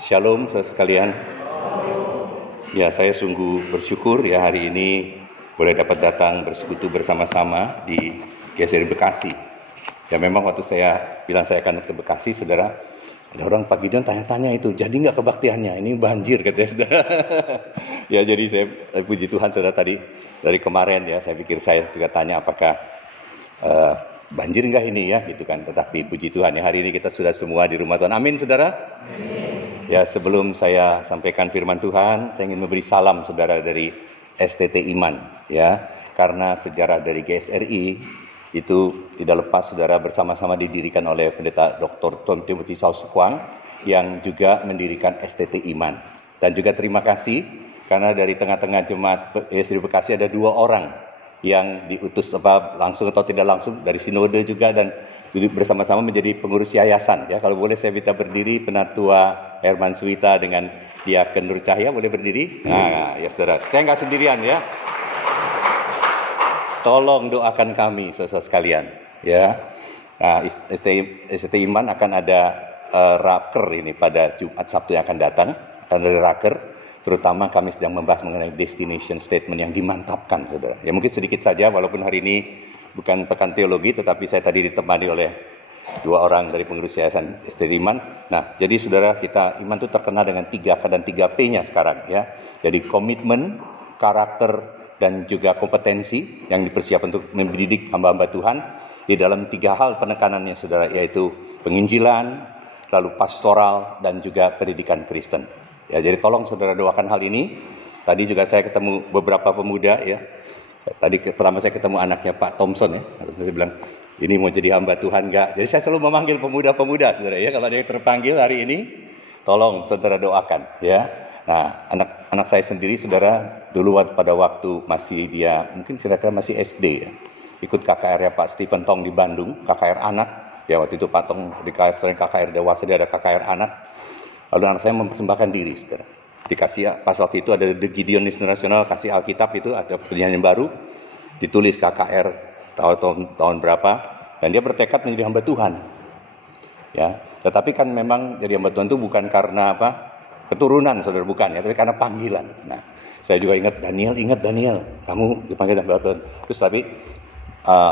Shalom saudara sekalian. Ya, saya sungguh bersyukur ya hari ini boleh dapat datang bersekutu bersama-sama di GSRI Bekasi. Ya memang waktu saya bilang saya akan ke Bekasi, saudara, ada orang Pak Gideon tanya-tanya itu, jadi nggak kebaktiannya? Ini banjir katanya, saudara. Ya jadi saya puji Tuhan saudara, tadi dari kemarin ya saya pikir saya juga tanya apakah banjir nggak ini ya gitu kan. Tetapi puji Tuhan ya hari ini kita sudah semua di rumah Tuhan. Amin saudara. Amin. Ya sebelum saya sampaikan firman Tuhan, saya ingin memberi salam saudara dari STT Iman ya, karena sejarah dari GSRI itu tidak lepas saudara bersama-sama didirikan oleh Pendeta Dr. Tom Timothy Sausekwang yang juga mendirikan STT Iman. Dan juga terima kasih karena dari tengah-tengah jemaat GSRI Bekasi ada 2 orang yang diutus langsung atau tidak langsung dari sinode juga dan duduk bersama-sama menjadi pengurus yayasan ya. Kalau boleh saya minta berdiri Penatua Herman Suwita dengan Diaken Nur Cahya, boleh berdiri? Nah, ya saudara, saya nggak sendirian ya. Tolong doakan kami saudara sekalian ya. Nah, STT Iman akan ada raker ini pada Jumat Sabtu yang akan datang, akan ada raker. Terutama kami sedang membahas mengenai destination statement yang dimantapkan, saudara. Ya mungkin sedikit saja, walaupun hari ini bukan pekan teologi, tetapi saya tadi ditemani oleh 2 orang dari pengurus yayasan STT Iman. Nah, jadi saudara, kita Iman itu terkenal dengan 3K dan 3P-nya sekarang ya. Jadi komitmen, karakter, dan juga kompetensi yang dipersiapkan untuk mendidik hamba-hamba Tuhan di dalam 3 hal penekanannya, saudara, yaitu penginjilan, lalu pastoral, dan juga pendidikan Kristen. Ya, jadi tolong saudara doakan hal ini. Tadi juga saya ketemu beberapa pemuda ya. Tadi pertama saya ketemu anaknya Pak Thompson ya. Saya bilang, ini mau jadi hamba Tuhan enggak? Jadi saya selalu memanggil pemuda-pemuda saudara ya. Kalau ada yang terpanggil hari ini, tolong saudara doakan ya. Nah, anak saya sendiri saudara, dulu pada waktu masih dia mungkin kira-kira masih SD ya. Ikut KKR-nya Pak Stephen Tong di Bandung, KKR anak. Ya waktu itu Pak Tong di KKR dewasa, dia ada KKR anak. Lalu anak saya mempersembahkan diri, saudara. Dikasih pas waktu itu ada The Gideonist National, kasih Alkitab itu, ada penyanyian baru, ditulis KKR tahun berapa, dan dia bertekad menjadi hamba Tuhan. Ya, tetapi kan memang jadi hamba Tuhan itu bukan karena keturunan, saudara, bukan ya, tapi karena panggilan. Nah, saya juga ingat Daniel, kamu dipanggil hamba Tuhan. Terus tapi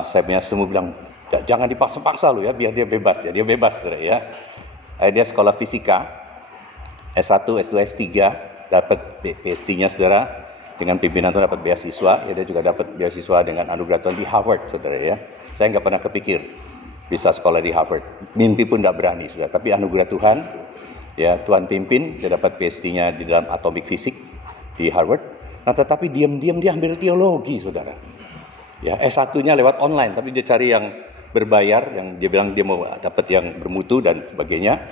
saya punya semua bilang, jangan dipaksa-paksa lo ya, biar dia bebas ya, dia bebas, saudara ya. Dia sekolah fisika. S1, S2, S3 dapat PhD-nya saudara, dengan pimpinan itu dapat beasiswa, ya dia juga dapat beasiswa dengan anugerah Tuhan di Harvard saudara ya. Saya nggak pernah kepikir bisa sekolah di Harvard, mimpi pun nggak berani saudara, tapi anugerah Tuhan, ya Tuhan pimpin, dia dapat PhD-nya di dalam atomic fisik di Harvard. Nah tetapi diam-diam dia ambil teologi saudara. Ya S1-nya lewat online, tapi dia cari yang berbayar, yang dia bilang dia mau dapat yang bermutu dan sebagainya.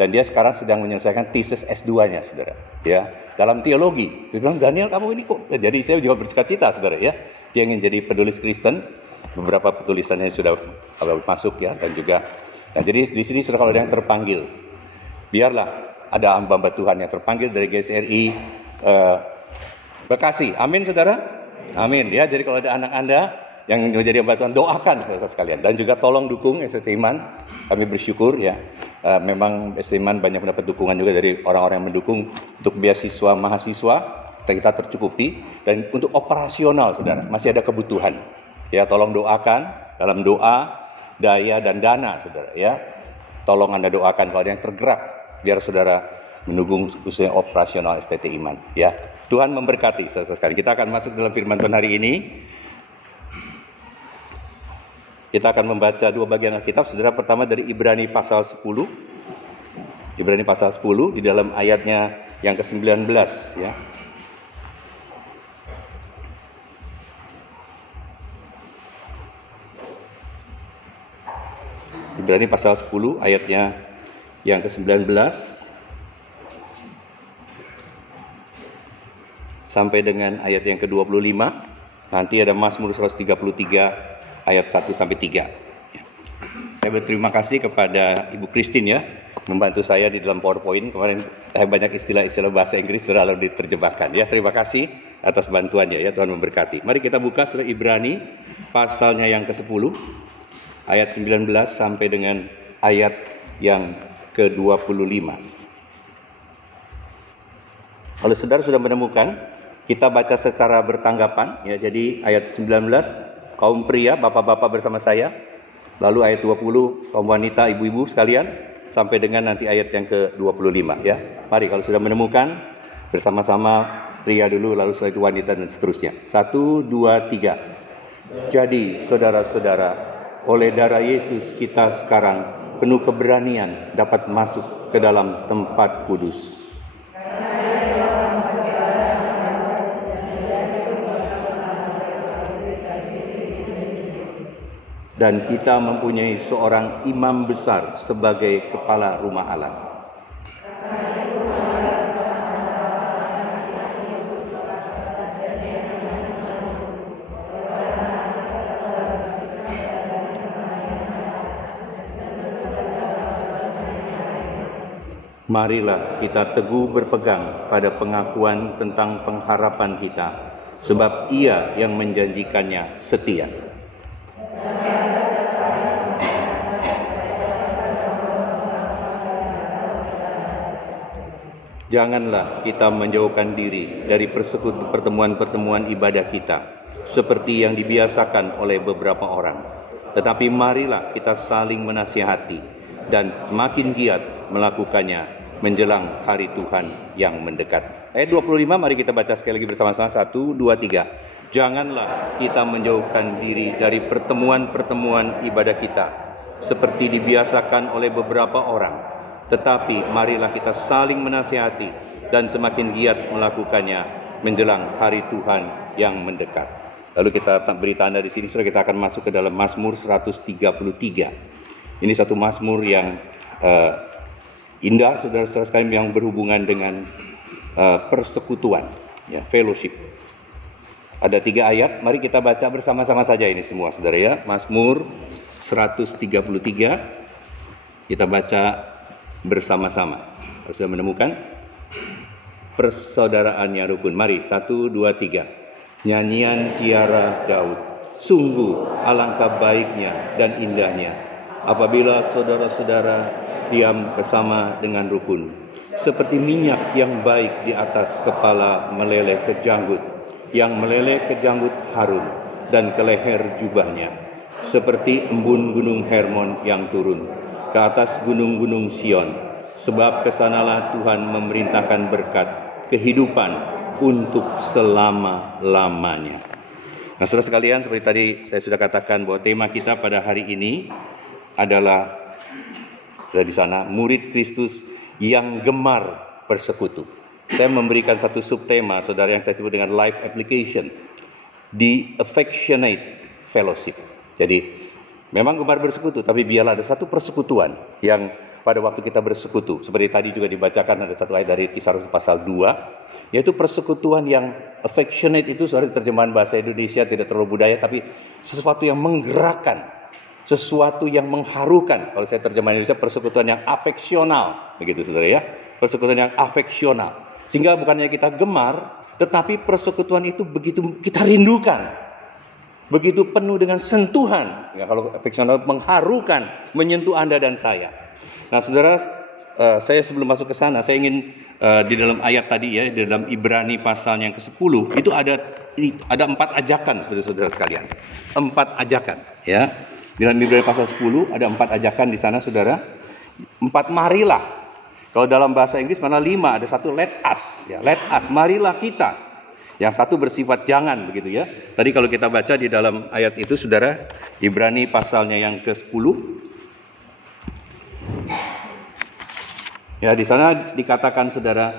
Dan dia sekarang sedang menyelesaikan tesis S2-nya, saudara. Ya, dalam teologi. Dia bilang, Daniel, kamu ini kok? Jadi saya juga bersuka-cita, saudara. Ya, dia ingin jadi penulis Kristen. Beberapa penulisannya sudah masuk ya, dan juga. Nah, jadi di sini sudah kalau ada yang terpanggil, biarlah ada hamba-hamba Tuhan yang terpanggil dari GSRI Bekasi. Amin, saudara. Amin. Ya, jadi kalau ada anak Anda yang menjadi hamba Tuhan, doakan saudara sekalian. Dan juga tolong dukung STT Iman. Kami bersyukur ya, memang STT Iman banyak mendapat dukungan juga dari orang-orang yang mendukung untuk beasiswa mahasiswa, kita tercukupi, dan untuk operasional saudara, masih ada kebutuhan. Ya, tolong doakan dalam doa, daya dan dana saudara ya. Tolong Anda doakan kalau ada yang tergerak, biar saudara mendukung khususnya operasional STT Iman ya. Tuhan memberkati saudara sekalian. Kita akan masuk dalam firman Tuhan hari ini. Kita akan membaca 2 bagian Alkitab, saudara. Pertama dari Ibrani pasal 10. Ibrani pasal 10 di dalam ayatnya yang ke-19 ya. Ibrani pasal 10 ayatnya yang ke-19 sampai dengan ayat yang ke-25. Nanti ada Mazmur 133 ayat 1 sampai 3. Saya berterima kasih kepada Ibu Christine ya, membantu saya di dalam PowerPoint. Kemarin banyak istilah-istilah bahasa Inggris lalu diterjemahkan ya. Terima kasih atas bantuannya ya, Tuhan memberkati. Mari kita buka surah Ibrani pasalnya yang ke-10 ayat 19 sampai dengan ayat yang ke-25. Kalau saudara sudah menemukan, kita baca secara bertanggapan, ya. Jadi ayat 19, kaum pria, bapak-bapak bersama saya. Lalu ayat 20, kaum wanita, ibu-ibu sekalian, sampai dengan nanti ayat yang ke-25, ya. Mari kalau sudah menemukan, bersama-sama pria dulu, lalu setelah itu wanita dan seterusnya. 1, 2, 3. Jadi, saudara-saudara, oleh darah Yesus kita sekarang penuh keberanian dapat masuk ke dalam tempat kudus. Dan kita mempunyai seorang imam besar sebagai kepala rumah Allah. Marilah kita teguh berpegang pada pengakuan tentang pengharapan kita, sebab Ia yang menjanjikannya setia. Janganlah kita menjauhkan diri dari pertemuan-pertemuan ibadah kita, seperti yang dibiasakan oleh beberapa orang. Tetapi marilah kita saling menasihati dan makin giat melakukannya menjelang hari Tuhan yang mendekat. Ayat 25, mari kita baca sekali lagi bersama-sama. 1, 2, 3. Janganlah kita menjauhkan diri dari pertemuan-pertemuan ibadah kita, seperti dibiasakan oleh beberapa orang. Tetapi marilah kita saling menasihati dan semakin giat melakukannya menjelang hari Tuhan yang mendekat. Lalu kita beri tanda di sini, saudara, kita akan masuk ke dalam Mazmur 133. Ini satu Mazmur yang indah, saudara-saudara sekalian, yang berhubungan dengan persekutuan, ya, fellowship. Ada 3 ayat, mari kita baca bersama-sama saja ini semua, saudara, ya. Mazmur 133, kita baca bersama-sama. Kalau sudah menemukan, persaudaraan yang rukun. Mari, 1, 2, 3. Nyanyian ziarah Daud. Sungguh alangkah baiknya dan indahnya apabila saudara-saudara diam bersama dengan rukun. Seperti minyak yang baik di atas kepala meleleh ke janggut, yang meleleh ke janggut Harun dan ke leher jubahnya. Seperti embun gunung Hermon yang turun ke atas gunung-gunung Sion, sebab kesanalah Tuhan memerintahkan berkat kehidupan untuk selama-lamanya. Nah, saudara sekalian, seperti tadi saya sudah katakan bahwa tema kita pada hari ini adalah dari sana, murid Kristus yang gemar bersekutu. Saya memberikan satu subtema, saudara, yang saya sebut dengan life application, the affectionate fellowship. Jadi memang gemar bersekutu, tapi biarlah ada satu persekutuan yang pada waktu kita bersekutu, seperti tadi juga dibacakan ada satu ayat dari Kisah Rasul pasal 2, yaitu persekutuan yang affectionate itu, sorry, terjemahan bahasa Indonesia tidak terlalu budaya, tapi sesuatu yang menggerakkan, sesuatu yang mengharukan. Kalau saya terjemahan Indonesia, persekutuan yang afeksional, begitu, saudara, ya, persekutuan yang afeksional, sehingga bukannya kita gemar, tetapi persekutuan itu begitu kita rindukan, begitu penuh dengan sentuhan, ya, kalau affectional, mengharukan, menyentuh Anda dan saya. Nah, saudara, saya sebelum masuk ke sana, saya ingin di dalam ayat tadi, ya, di dalam Ibrani pasal yang ke-10, itu ada 4 ajakan, saudara sekalian. 4 ajakan, ya. Di dalam Ibrani pasal 10 ada 4 ajakan di sana, saudara. 4 marilah. Kalau dalam bahasa Inggris mana 5, ada 1 let us, ya, let us, marilah kita. Yang 1 bersifat jangan, begitu, ya. Tadi kalau kita baca di dalam ayat itu, saudara, Ibrani pasalnya yang ke-10. Ya, di sana dikatakan, saudara,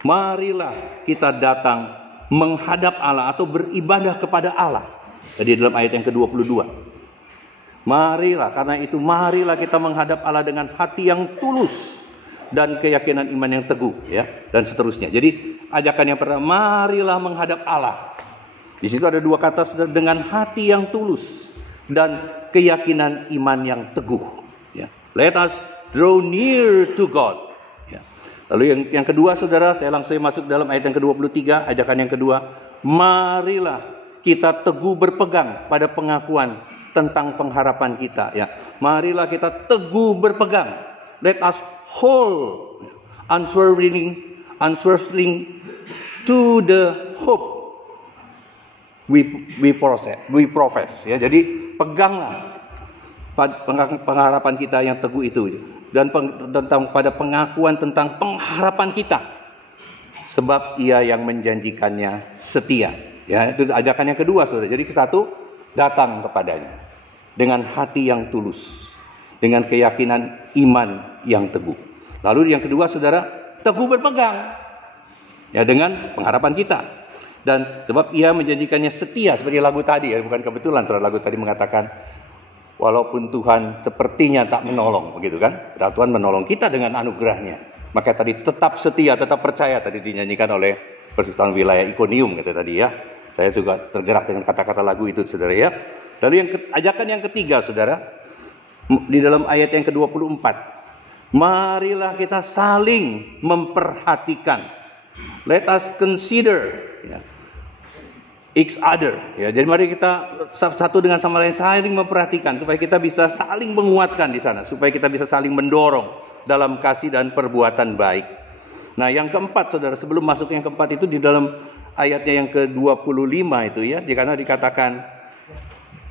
marilah kita datang menghadap Allah atau beribadah kepada Allah. Tadi dalam ayat yang ke-22. Marilah, karena itu marilah kita menghadap Allah dengan hati yang tulus dan keyakinan iman yang teguh, ya, dan seterusnya. Jadi ajakan yang pertama, marilah menghadap Allah. Di situ ada 2 kata, saudara, dengan hati yang tulus dan keyakinan iman yang teguh, ya. Let us draw near to God, ya. Lalu yang kedua, saudara, saya langsung masuk dalam ayat yang ke-23, ajakan yang kedua, marilah kita teguh berpegang pada pengakuan tentang pengharapan kita, ya. Marilah kita teguh berpegang. Let us hold unswerving to the hope we profess, ya. Jadi peganglah pengharapan kita yang teguh itu, dan tentang pada pengakuan tentang pengharapan kita, sebab Ia yang menjanjikannya setia. Ya, itu ajakan yang kedua, saudara. Jadi satu, datang kepadanya dengan hati yang tulus, dengan keyakinan iman yang teguh. Lalu yang kedua, saudara, teguh berpegang, ya, dengan pengharapan kita. Dan sebab Ia menjanjikannya setia, seperti lagu tadi, ya, bukan kebetulan saudara, lagu tadi mengatakan walaupun Tuhan sepertinya tak menolong, begitu kan? Dan Tuhan menolong kita dengan anugerahnya. Maka tadi tetap setia, tetap percaya, tadi dinyanyikan oleh Persekutuan Wilayah Iconium, kata tadi, ya. Saya juga tergerak dengan kata-kata lagu itu, saudara, ya. Lalu ajakan yang ketiga, saudara, di dalam ayat yang ke-24. Marilah kita saling memperhatikan. Let us consider, ya, each other. Ya, jadi mari kita satu dengan sama lain saling memperhatikan, supaya kita bisa saling menguatkan di sana, supaya kita bisa saling mendorong dalam kasih dan perbuatan baik. Nah, yang keempat, saudara, sebelum masuk yang keempat itu di dalam ayatnya yang ke-25 itu, ya, karena dikatakan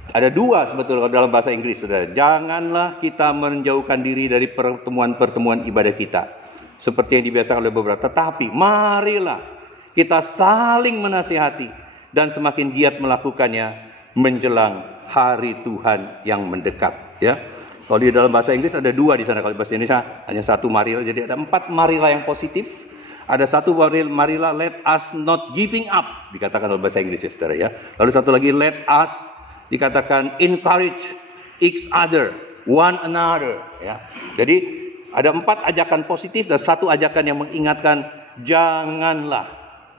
ada dua sebetulnya dalam bahasa Inggris, saudara. Janganlah kita menjauhkan diri dari pertemuan-pertemuan ibadah kita, seperti yang dibiasakan oleh beberapa. Tetapi marilah kita saling menasihati, dan semakin giat melakukannya menjelang hari Tuhan yang mendekat. Ya, kalau di dalam bahasa Inggris ada dua di sana. Kalau di bahasa Indonesia hanya satu marilah. Jadi ada 4 marilah yang positif. Ada satu marilah let us not giving up, dikatakan dalam bahasa Inggris, ya, saudara, ya. Lalu satu lagi let us dikatakan encourage each other, one another, ya. Jadi ada 4 ajakan positif dan 1 ajakan yang mengingatkan janganlah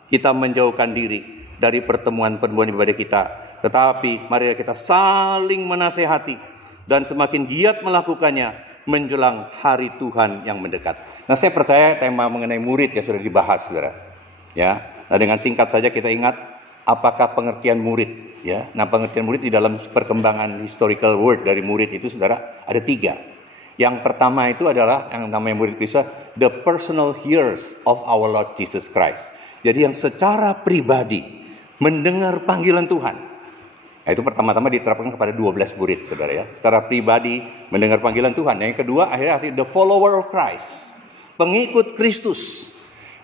kita menjauhkan diri dari pertemuan-pertemuan ibadah kita, tetapi marilah kita saling menasehati dan semakin giat melakukannya menjelang hari Tuhan yang mendekat. Nah, saya percaya tema mengenai murid, ya, sudah dibahas, saudara. Ya, nah, dengan singkat saja kita ingat apakah pengertian murid, ya. Nah, pengertian murid di dalam perkembangan historical word dari murid itu, saudara, ada 3. Yang pertama itu adalah yang namanya murid Kristus, the personal hearers of our Lord Jesus Christ. Jadi yang secara pribadi mendengar panggilan Tuhan. Nah, itu pertama-tama diterapkan kepada 12 murid, saudara, ya. Secara pribadi mendengar panggilan Tuhan. Yang kedua, akhirnya the follower of Christ, pengikut Kristus.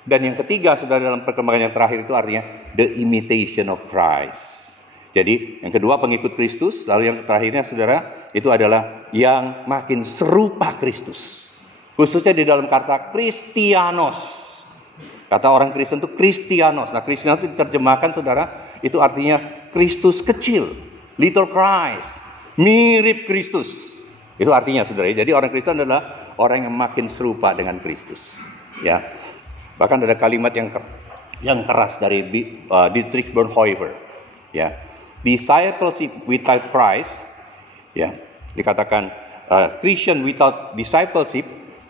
Dan yang ketiga, saudara, dalam perkembangan yang terakhir itu artinya the imitation of Christ. Jadi yang kedua pengikut Kristus, lalu yang terakhirnya, saudara, itu adalah yang makin serupa Kristus. Khususnya di dalam kata Kristianos. Kata orang Kristen itu Kristianos. Nah, Kristianos itu diterjemahkan, saudara, itu artinya Kristus kecil, little Christ, mirip Kristus. Itu artinya, saudara. Jadi orang Kristen adalah orang yang makin serupa dengan Kristus. Ya, bahkan ada kalimat yang keras dari Dietrich Bonhoeffer. Ya, discipleship without Christ, ya, dikatakan Christian without discipleship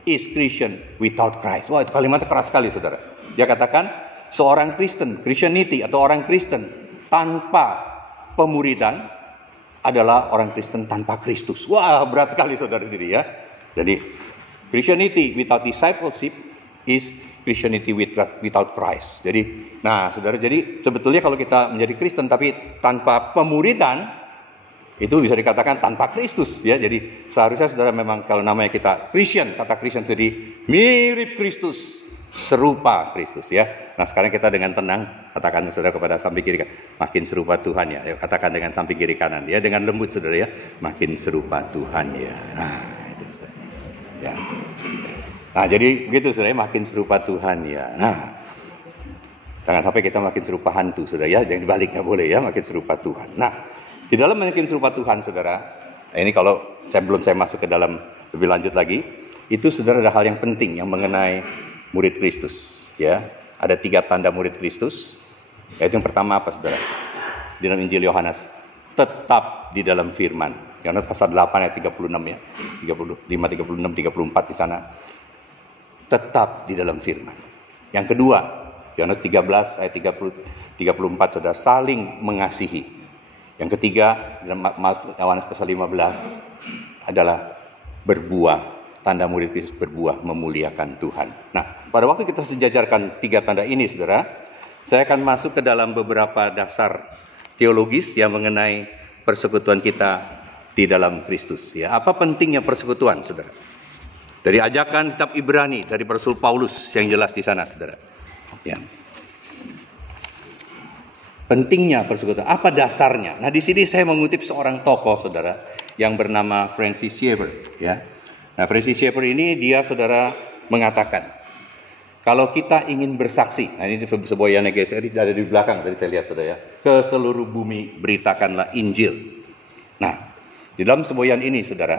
is Christian without Christ. Wah, itu kalimatnya keras sekali, saudara. Dia katakan seorang Kristen, Christianity atau orang Kristen tanpa pemuridan adalah orang Kristen tanpa Kristus. Wah, berat sekali, saudara, sini, ya. Jadi Christianity without discipleship is Christianity without Christ. Jadi, nah, saudara, jadi sebetulnya kalau kita menjadi Kristen tapi tanpa pemuridan, itu bisa dikatakan tanpa Kristus, ya. Jadi seharusnya, saudara, memang kalau namanya kita Christian, kata Christian jadi mirip Kristus, serupa Kristus, ya. Nah, sekarang kita dengan tenang katakan, saudara, kepada samping kiri kanan, makin serupa Tuhan, ya. Ayo katakan dengan samping kiri kanan, ya, dengan lembut, saudara, ya, makin serupa Tuhan, ya. Nah, itu, saudara. Ya. Nah, jadi begitu, saudara, makin serupa Tuhan, ya. Nah, jangan sampai kita makin serupa hantu, saudara, ya. Jangan dibaliknya, boleh, ya, makin serupa Tuhan. Nah, di dalam makin serupa Tuhan, saudara, ini kalau saya masuk ke dalam lebih lanjut lagi, itu, saudara, ada hal yang penting yang mengenai murid Kristus, ya. Ada 3 tanda murid Kristus. Yaitu yang pertama apa, saudara? Di dalam Injil Yohanes, tetap di dalam firman. Yohanes pasal 8 ayat 36, ya. 35, 36, 34 di sana. Tetap di dalam firman. Yang kedua, Yohanes 13 ayat 34, saudara, saling mengasihi. Yang ketiga, dalam Yohanes pasal 15 adalah berbuah. Tanda murid Kristus berbuah memuliakan Tuhan. Nah, pada waktu kita sejajarkan 3 tanda ini, saudara, saya akan masuk ke dalam beberapa dasar teologis yang mengenai persekutuan kita di dalam Kristus. Ya, apa pentingnya persekutuan, saudara? Dari ajakan kitab Ibrani dari Rasul Paulus yang jelas di sana, saudara. Ya. Pentingnya persekutuan, apa dasarnya? Nah, di sini saya mengutip seorang tokoh, saudara, yang bernama Francis Schaeffer. Ya. Nah, Francis Schaeffer ini dia, saudara, mengatakan, kalau kita ingin bersaksi, nah ini sebuah yang ada di belakang, tadi saya lihat, saudara, ya, ke seluruh bumi beritakanlah Injil. Nah, di dalam semboyan ini, saudara,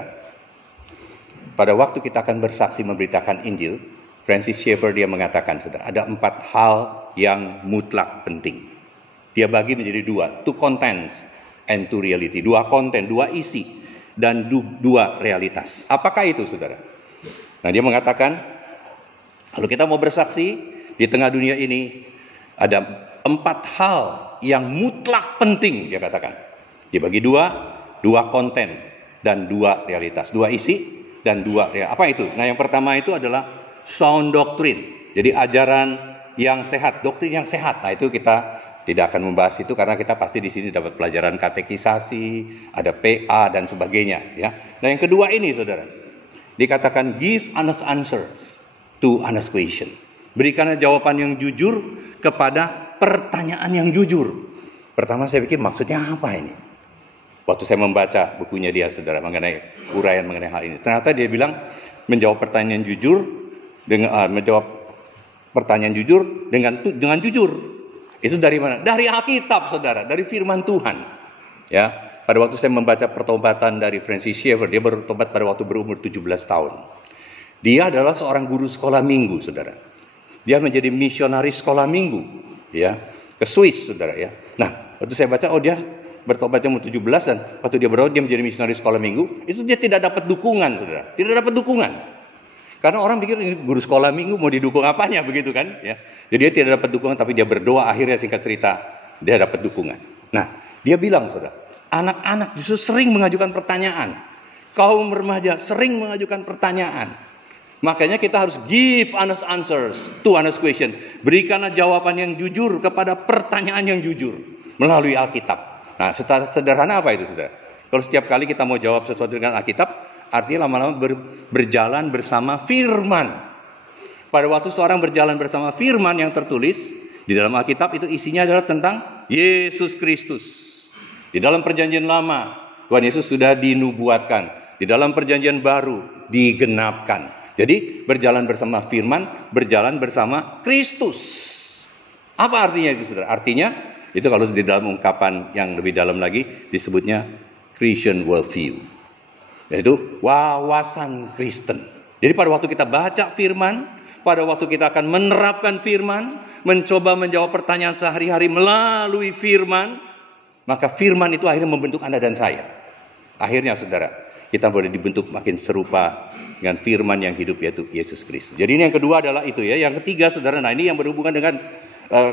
pada waktu kita akan bersaksi memberitakan Injil, Francis Schaeffer dia mengatakan, saudara, ada 4 hal yang mutlak penting. Dia bagi menjadi 2, 2 contents and 2 reality. 2 konten, 2 isi, dan 2 realitas. Apakah itu, saudara? Nah, dia mengatakan, kalau kita mau bersaksi di tengah dunia ini, ada 4 hal yang mutlak penting, dia katakan. Dia bagi 2 konten dan 2 realitas. 2 isi dan 2 realitas. Apa itu? Nah, yang pertama itu adalah sound doctrine. Jadi ajaran yang sehat, doktrin yang sehat. Nah, itu kita tidak akan membahas itu karena kita pasti di sini dapat pelajaran katekisasi, ada PA dan sebagainya, ya. Nah, yang kedua ini, saudara, dikatakan give honest answers to honest question. Berikanlah jawaban yang jujur kepada pertanyaan yang jujur. Pertama saya pikir maksudnya apa ini? Waktu saya membaca bukunya dia, saudara, mengenai uraian mengenai hal ini, ternyata dia bilang menjawab pertanyaan jujur dengan dengan jujur. Itu dari mana? Dari Alkitab, saudara, dari firman Tuhan. Ya, pada waktu saya membaca pertobatan dari Francis Schaeffer, dia bertobat pada waktu berumur 17 tahun. Dia adalah seorang guru sekolah minggu, saudara. Dia menjadi misionaris sekolah minggu, ya, ke Swiss, saudara, ya. Nah, waktu saya baca, dia bertobatnya umur 17 dan waktu dia bertobat dia menjadi misionaris sekolah minggu, itu dia tidak dapat dukungan, saudara. Tidak dapat dukungan. Karena orang pikir ini guru sekolah minggu mau didukung apanya, begitu kan, ya. Jadi dia tidak dapat dukungan, tapi dia berdoa, akhirnya singkat cerita dia dapat dukungan. Nah, dia bilang, saudara, anak-anak justru sering mengajukan pertanyaan. Kaum remaja sering mengajukan pertanyaan. Makanya kita harus give honest answers to honest question. Berikanlah jawaban yang jujur kepada pertanyaan yang jujur melalui Alkitab. Nah, secara sederhana apa itu, saudara? Kalau setiap kali kita mau jawab sesuatu dengan Alkitab, artinya lama-lama berjalan bersama firman. Pada waktu seorang berjalan bersama firman yang tertulis di dalam Alkitab, itu isinya adalah tentang Yesus Kristus. Di dalam perjanjian lama, Tuhan Yesus sudah dinubuatkan. Di dalam perjanjian baru digenapkan. Jadi berjalan bersama firman, berjalan bersama Kristus. Apa artinya itu, saudara? Artinya itu kalau di dalam ungkapan yang lebih dalam lagi disebutnya Christian worldview, yaitu wawasan Kristen. Jadi pada waktu kita baca firman, pada waktu kita akan menerapkan firman, mencoba menjawab pertanyaan sehari-hari melalui firman, maka firman itu akhirnya membentuk Anda dan saya. Akhirnya, saudara, kita boleh dibentuk makin serupa dengan firman yang hidup, yaitu Yesus Kristus. Jadi ini yang kedua adalah itu, ya. Yang ketiga, saudara, nah ini yang berhubungan dengan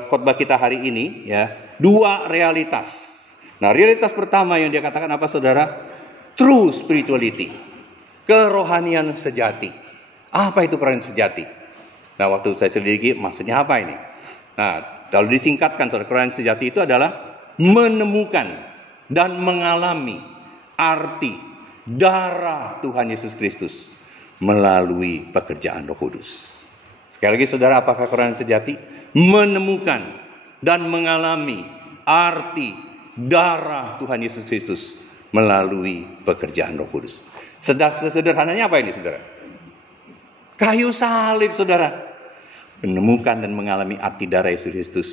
khotbah kita hari ini, ya. 2 realitas. Nah, realitas pertama yang dia katakan apa, saudara? True spirituality. Kerohanian sejati. Apa itu kerohanian sejati? Nah, waktu saya selidiki maksudnya apa ini? Nah, kalau disingkatkan, saudara, kerohanian sejati itu adalah menemukan dan mengalami arti darah Tuhan Yesus Kristus melalui pekerjaan Roh Kudus. Sekali lagi, saudara, apakah kerohanian sejati? Menemukan dan mengalami arti darah Tuhan Yesus Kristus melalui pekerjaan Roh Kudus. Sederhananya apa ini, saudara? Kayu salib, saudara. Menemukan dan mengalami arti darah Yesus Kristus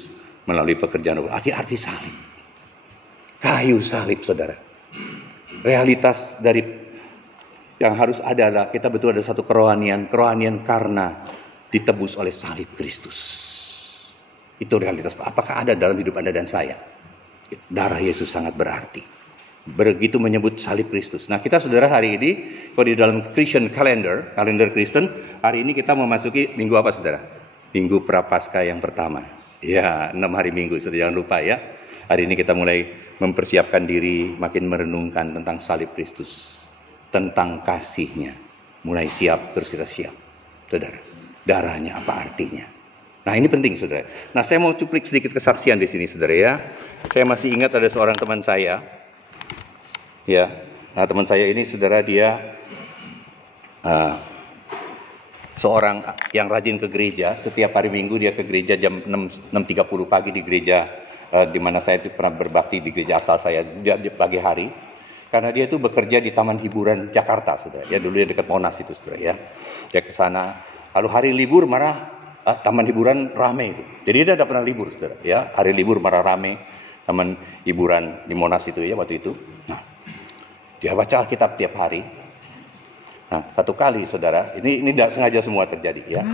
melalui pekerjaan Roh Kudus. Arti salib. Kayu salib, saudara. Realitas dari yang harus ada adalah kita betul ada satu kerohanian karena ditebus oleh salib Kristus. Itu realitas. Apakah ada dalam hidup Anda dan saya? Darah Yesus sangat berarti. Begitu menyebut salib Kristus. Nah, kita, saudara, hari ini kalau di dalam Christian kalender Kristen, hari ini kita memasuki minggu apa, saudara? Minggu Prapaskah yang pertama. Ya, 6 hari minggu, saudara, jangan lupa, ya. Hari ini kita mulai mempersiapkan diri, makin merenungkan tentang salib Kristus, tentang kasih-Nya. Mulai siap, terus kita siap. Saudara, darahnya apa artinya? Nah, ini penting, saudara. Nah, saya mau cuplik sedikit kesaksian di sini, saudara ya. Saya masih ingat ada seorang teman saya. Ya, nah teman saya ini, saudara, dia seorang yang rajin ke gereja. Setiap hari Minggu dia ke gereja jam 6.30 pagi di gereja di mana saya itu pernah berbakti di gereja asal saya di pagi hari. Karena dia itu bekerja di Taman Hiburan Jakarta, saudara. Ya, dulu dia dekat Monas itu, saudara ya. Dia ke sana. Lalu hari libur taman hiburan rame itu. Jadi dia tidak pernah libur, saudara. Ya, hari libur rame taman hiburan di Monas itu ya waktu itu. Nah, dia baca Alkitab tiap hari. Nah, satu kali, saudara, ini tidak sengaja semua terjadi ya.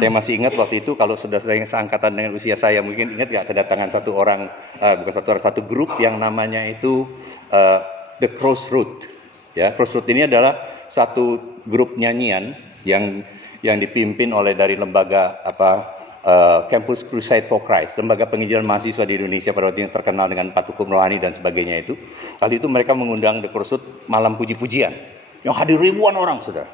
Saya masih ingat waktu itu, kalau saudara yang seangkatan dengan usia saya, mungkin ingat ya, kedatangan satu grup yang namanya itu The Crossroad. Ya, Crossroad ini adalah satu grup nyanyian yang dipimpin oleh dari lembaga Campus Crusade for Christ, lembaga penginjilan mahasiswa di Indonesia pada waktu yang terkenal dengan Pat Hukum Rohani dan sebagainya itu. Kali itu mereka mengundang The Crossroad malam puji-pujian. Yang hadir ribuan orang, saudara.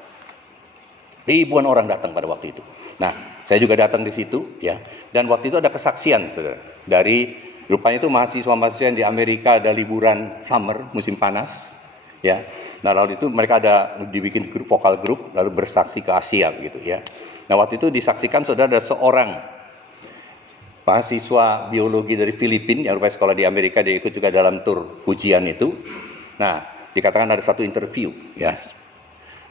Ribuan orang datang pada waktu itu. Nah, saya juga datang di situ, ya. Dan waktu itu ada kesaksian, saudara. Dari rupanya itu mahasiswa-mahasiswa yang di Amerika ada liburan summer, musim panas, ya. Nah, lalu itu mereka ada dibikin vokal grup, lalu bersaksi ke Asia, gitu, ya. Nah, waktu itu disaksikan, saudara, ada seorang mahasiswa biologi dari Filipina yang rupanya sekolah di Amerika, dia ikut juga dalam tur pujian itu. Nah, dikatakan ada satu interview, ya.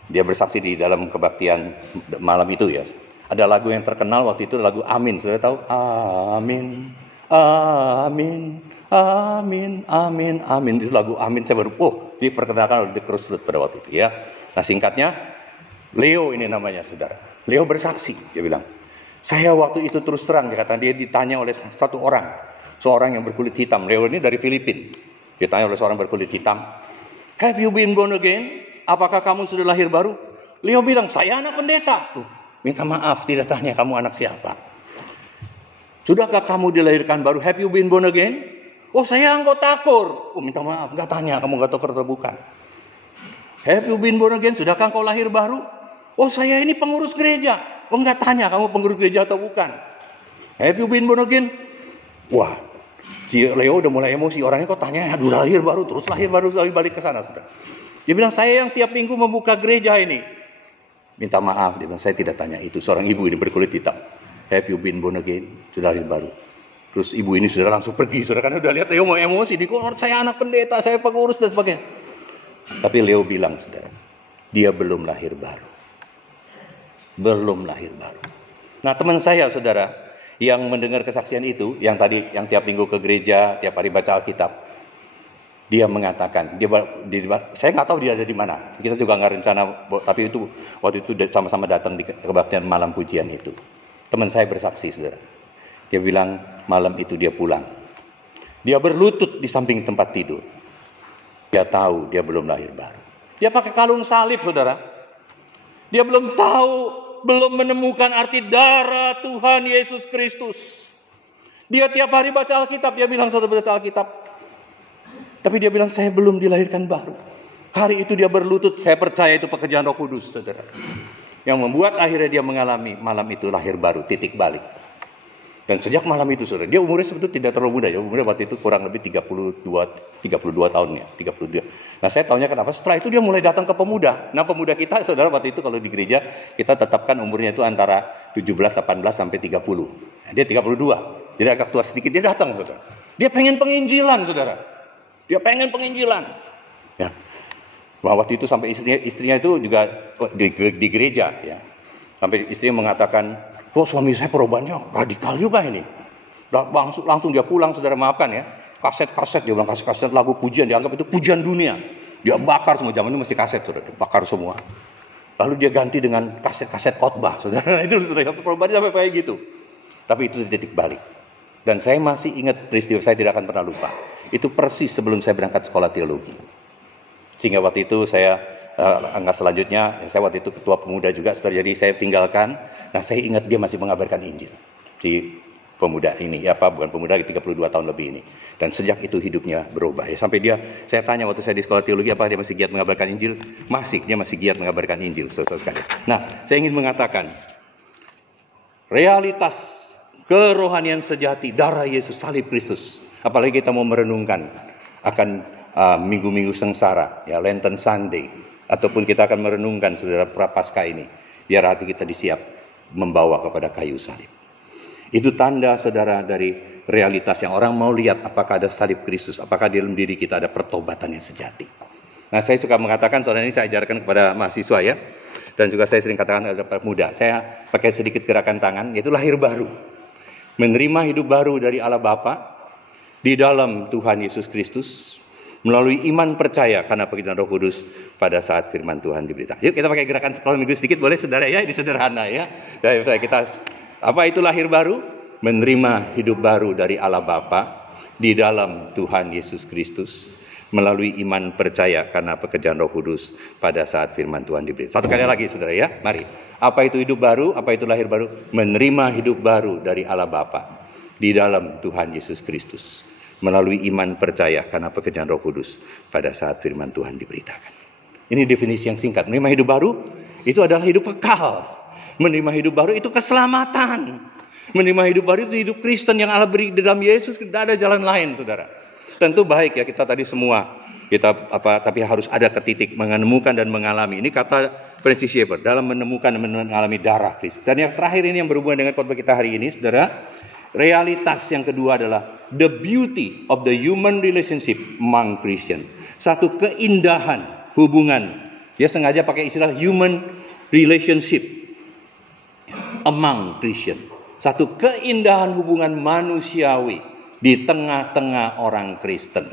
Dia bersaksi di dalam kebaktian malam itu, ya. Ada lagu yang terkenal waktu itu, lagu Amin. Sudah tahu? Amin, Amin, Amin, Amin, Amin. Itu lagu Amin. Saya baru, diperkenalkan oleh The Crossroad pada waktu itu, ya. Nah, singkatnya, Leo ini namanya, saudara. Leo bersaksi, dia bilang. Saya waktu itu terus terang, dia ditanya oleh seorang yang berkulit hitam. Leo ini dari Filipina. Ditanya oleh seorang berkulit hitam. Have you been born again? Apakah kamu sudah lahir baru? Leo bilang, saya anak pendeta. Minta maaf, tidak tanya kamu anak siapa. Sudahkah kamu dilahirkan baru? Have you been born again? Oh, saya anggota KOR. Minta maaf, nggak tanya kamu anggota KOR atau bukan. Have you been born again? Sudahkah kau lahir baru? Oh, saya ini pengurus gereja. Oh, nggak tanya kamu pengurus gereja atau bukan. Have you been born again? Wah, si Leo udah mulai emosi. Orangnya kok tanya, aduh lahir baru, terus lahir baru, lalu balik ke sana, saudara. Dia bilang, saya yang tiap minggu membuka gereja ini. Minta maaf, dia bilang, saya tidak tanya itu. Seorang ibu ini berkulit hitam. Have you been born again? Sudah lahir baru. Terus ibu ini sudah langsung pergi, saudara. Karena udah lihat Leo mau emosi. Saya anak pendeta, saya pengurus dan sebagainya. Tapi Leo bilang, saudara, dia belum lahir baru. Belum lahir baru. Nah, teman saya, saudara, yang mendengar kesaksian itu, yang tiap minggu ke gereja, tiap hari baca Alkitab, dia mengatakan, saya nggak tahu dia ada di mana. Kita juga nggak rencana, tapi waktu itu sama-sama datang di kebaktian malam pujian itu. Teman saya bersaksi, saudara. Dia bilang malam itu dia pulang. Dia berlutut di samping tempat tidur. Dia tahu dia belum lahir baru. Dia pakai kalung salib, saudara. Dia belum tahu, belum menemukan arti darah Tuhan Yesus Kristus. Dia tiap hari baca Alkitab, dia bilang saudara baca Alkitab. Tapi dia bilang saya belum dilahirkan baru. Hari itu dia berlutut, saya percaya itu pekerjaan Roh Kudus, saudara. Yang membuat akhirnya dia mengalami malam itu lahir baru, titik balik. Dan sejak malam itu, saudara, dia umurnya sebetulnya tidak terlalu muda. Ya, umurnya waktu itu kurang lebih 32 tahun ya, 32. Nah, saya tahunya kenapa? Setelah itu dia mulai datang ke pemuda. Nah, pemuda kita, saudara, waktu itu kalau di gereja, kita tetapkan umurnya itu antara 17, 18, sampai 30. Nah, dia 32. Jadi agak tua sedikit, dia datang, saudara. Dia pengen penginjilan, saudara. Dia pengen penginjilan. Ya. Nah, waktu itu sampai istrinya itu juga di gereja, ya. Sampai istrinya mengatakan, suami saya perubahannya radikal juga ini. Langsung dia pulang, saudara, maafkan ya. Kaset-kaset, dia bilang kaset lagu pujian, dianggap itu pujian dunia. Dia bakar semua, zaman itu masih kaset, saudara, bakar semua. Lalu dia ganti dengan kaset-kaset khotbah, saudara. Itu saudara, perubahannya sampai kayak gitu. Tapi itu titik balik. Dan saya masih ingat peristiwa, saya tidak akan pernah lupa. Itu persis sebelum saya berangkat sekolah teologi. Sehingga waktu itu saya, angka selanjutnya, saya waktu itu ketua pemuda juga, saudara, jadi saya tinggalkan. Nah, saya ingat dia masih mengabarkan Injil. Si pemuda ini, bukan pemuda, 32 tahun lebih ini. Dan sejak itu hidupnya berubah. Ya, sampai saya tanya waktu saya di sekolah teologi, apa dia masih giat mengabarkan Injil? Dia masih giat mengabarkan Injil, saudara sekalian. Nah, saya ingin mengatakan, realitas kerohanian sejati, darah Yesus, salib Kristus. Apalagi kita mau merenungkan akan minggu-minggu sengsara, ya, Lenten Sunday, ataupun kita akan merenungkan saudara Prapaskah ini, biar hati kita disiap membawa kepada kayu salib. Itu tanda saudara dari realitas yang orang mau lihat, apakah ada salib Kristus, apakah di dalam diri kita ada pertobatan yang sejati. Nah, saya suka mengatakan, saudara, ini saya ajarkan kepada mahasiswa ya, dan juga saya sering katakan kepada pemuda, saya pakai sedikit gerakan tangan, yaitu lahir baru. Menerima hidup baru dari Allah Bapa di dalam Tuhan Yesus Kristus, melalui iman percaya karena pekerjaan Roh Kudus pada saat firman Tuhan diberitakan. Yuk kita pakai gerakan sekolah minggu sedikit, boleh saudara ya? Ini sederhana ya. Apa itu lahir baru? Menerima hidup baru dari Allah Bapa di dalam Tuhan Yesus Kristus, melalui iman percaya karena pekerjaan Roh Kudus pada saat firman Tuhan diberitakan. Satu kali lagi saudara ya, mari. Apa itu hidup baru? Apa itu lahir baru? Menerima hidup baru dari Allah Bapa di dalam Tuhan Yesus Kristus, melalui iman percaya karena pekerjaan Roh Kudus pada saat firman Tuhan diberitakan. Ini definisi yang singkat. Menerima hidup baru itu adalah hidup kekal. Menerima hidup baru itu keselamatan. Menerima hidup baru itu hidup Kristen yang Allah beri di dalam Yesus. Tidak ada jalan lain, saudara. Tentu baik ya kita tadi semua tapi harus ada ke titik menemukan dan mengalami. Ini kata Francis Schaeffer, dalam menemukan dan mengalami darah Kristus. Dan yang terakhir ini yang berhubungan dengan khotbah kita hari ini, saudara. Realitas yang kedua adalah the beauty of the human relationship among Christian. Satu keindahan hubungan. Dia sengaja pakai istilah human relationship among Christian. Satu keindahan hubungan manusiawi di tengah-tengah orang Kristen.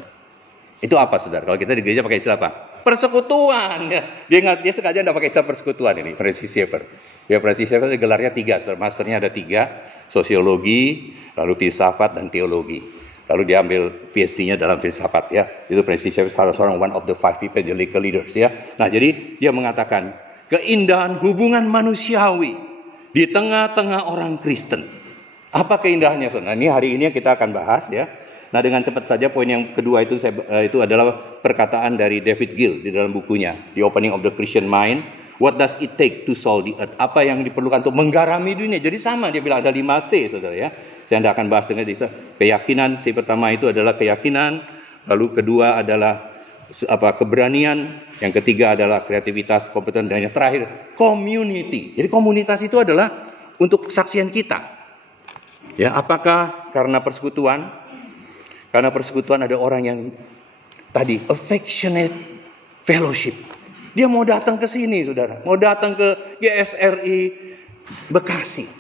Itu apa saudara? Kalau kita di gereja pakai istilah apa? Persekutuan. Ya. Dia sengaja tidak pakai istilah persekutuan ini. Francis Schaeffer. Ya, Francis Schaeffer gelarnya 3. Masternya ada 3. Sosiologi, lalu filsafat dan teologi. Lalu dia ambil PhD-nya dalam filsafat ya. Itu Francis Schaeffer salah seorang one of the 5 evangelical leaders ya. Nah, jadi dia mengatakan keindahan hubungan manusiawi di tengah-tengah orang Kristen. Apa keindahannya, saudara? Nah, ini hari ini kita akan bahas ya. Nah, dengan cepat saja poin yang kedua itu adalah perkataan dari David Gill di dalam bukunya The Opening of the Christian Mind. What does it take to solve the earth? Apa yang diperlukan untuk menggarami dunia? Jadi sama dia bilang ada 5C, saudara ya. Saya tidak akan bahas dengan itu. Keyakinan, C pertama itu adalah keyakinan. Lalu kedua adalah keberanian. Yang ketiga adalah kreativitas, kompeten. Dan yang terakhir, community. Jadi komunitas itu adalah untuk kesaksian kita. Ya, apakah karena persekutuan? Karena persekutuan ada orang yang tadi affectionate fellowship. Dia mau datang ke sini, saudara. Mau datang ke GSRI Bekasi.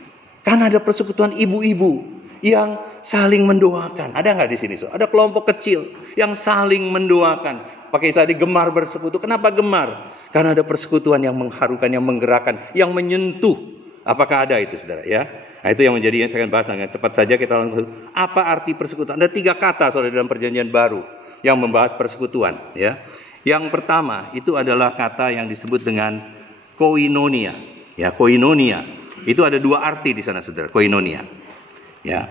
Karena ada persekutuan ibu-ibu yang saling mendoakan. Ada nggak di sini, saudara? Ada kelompok kecil yang saling mendoakan. Pakai tadi gemar bersekutu. Kenapa gemar? Karena ada persekutuan yang mengharukan, yang menggerakkan, yang menyentuh. Apakah ada itu, saudara? Ya. Nah, itu yang menjadi yang saya akan bahas dengan cepat saja kita langsung. Apa arti persekutuan? Ada 3 kata, saudara, dalam Perjanjian Baru yang membahas persekutuan. Ya. Yang pertama itu adalah kata yang disebut dengan koinonia. Ya, koinonia. Itu ada 2 arti di sana, saudara. Koinonia. Ya.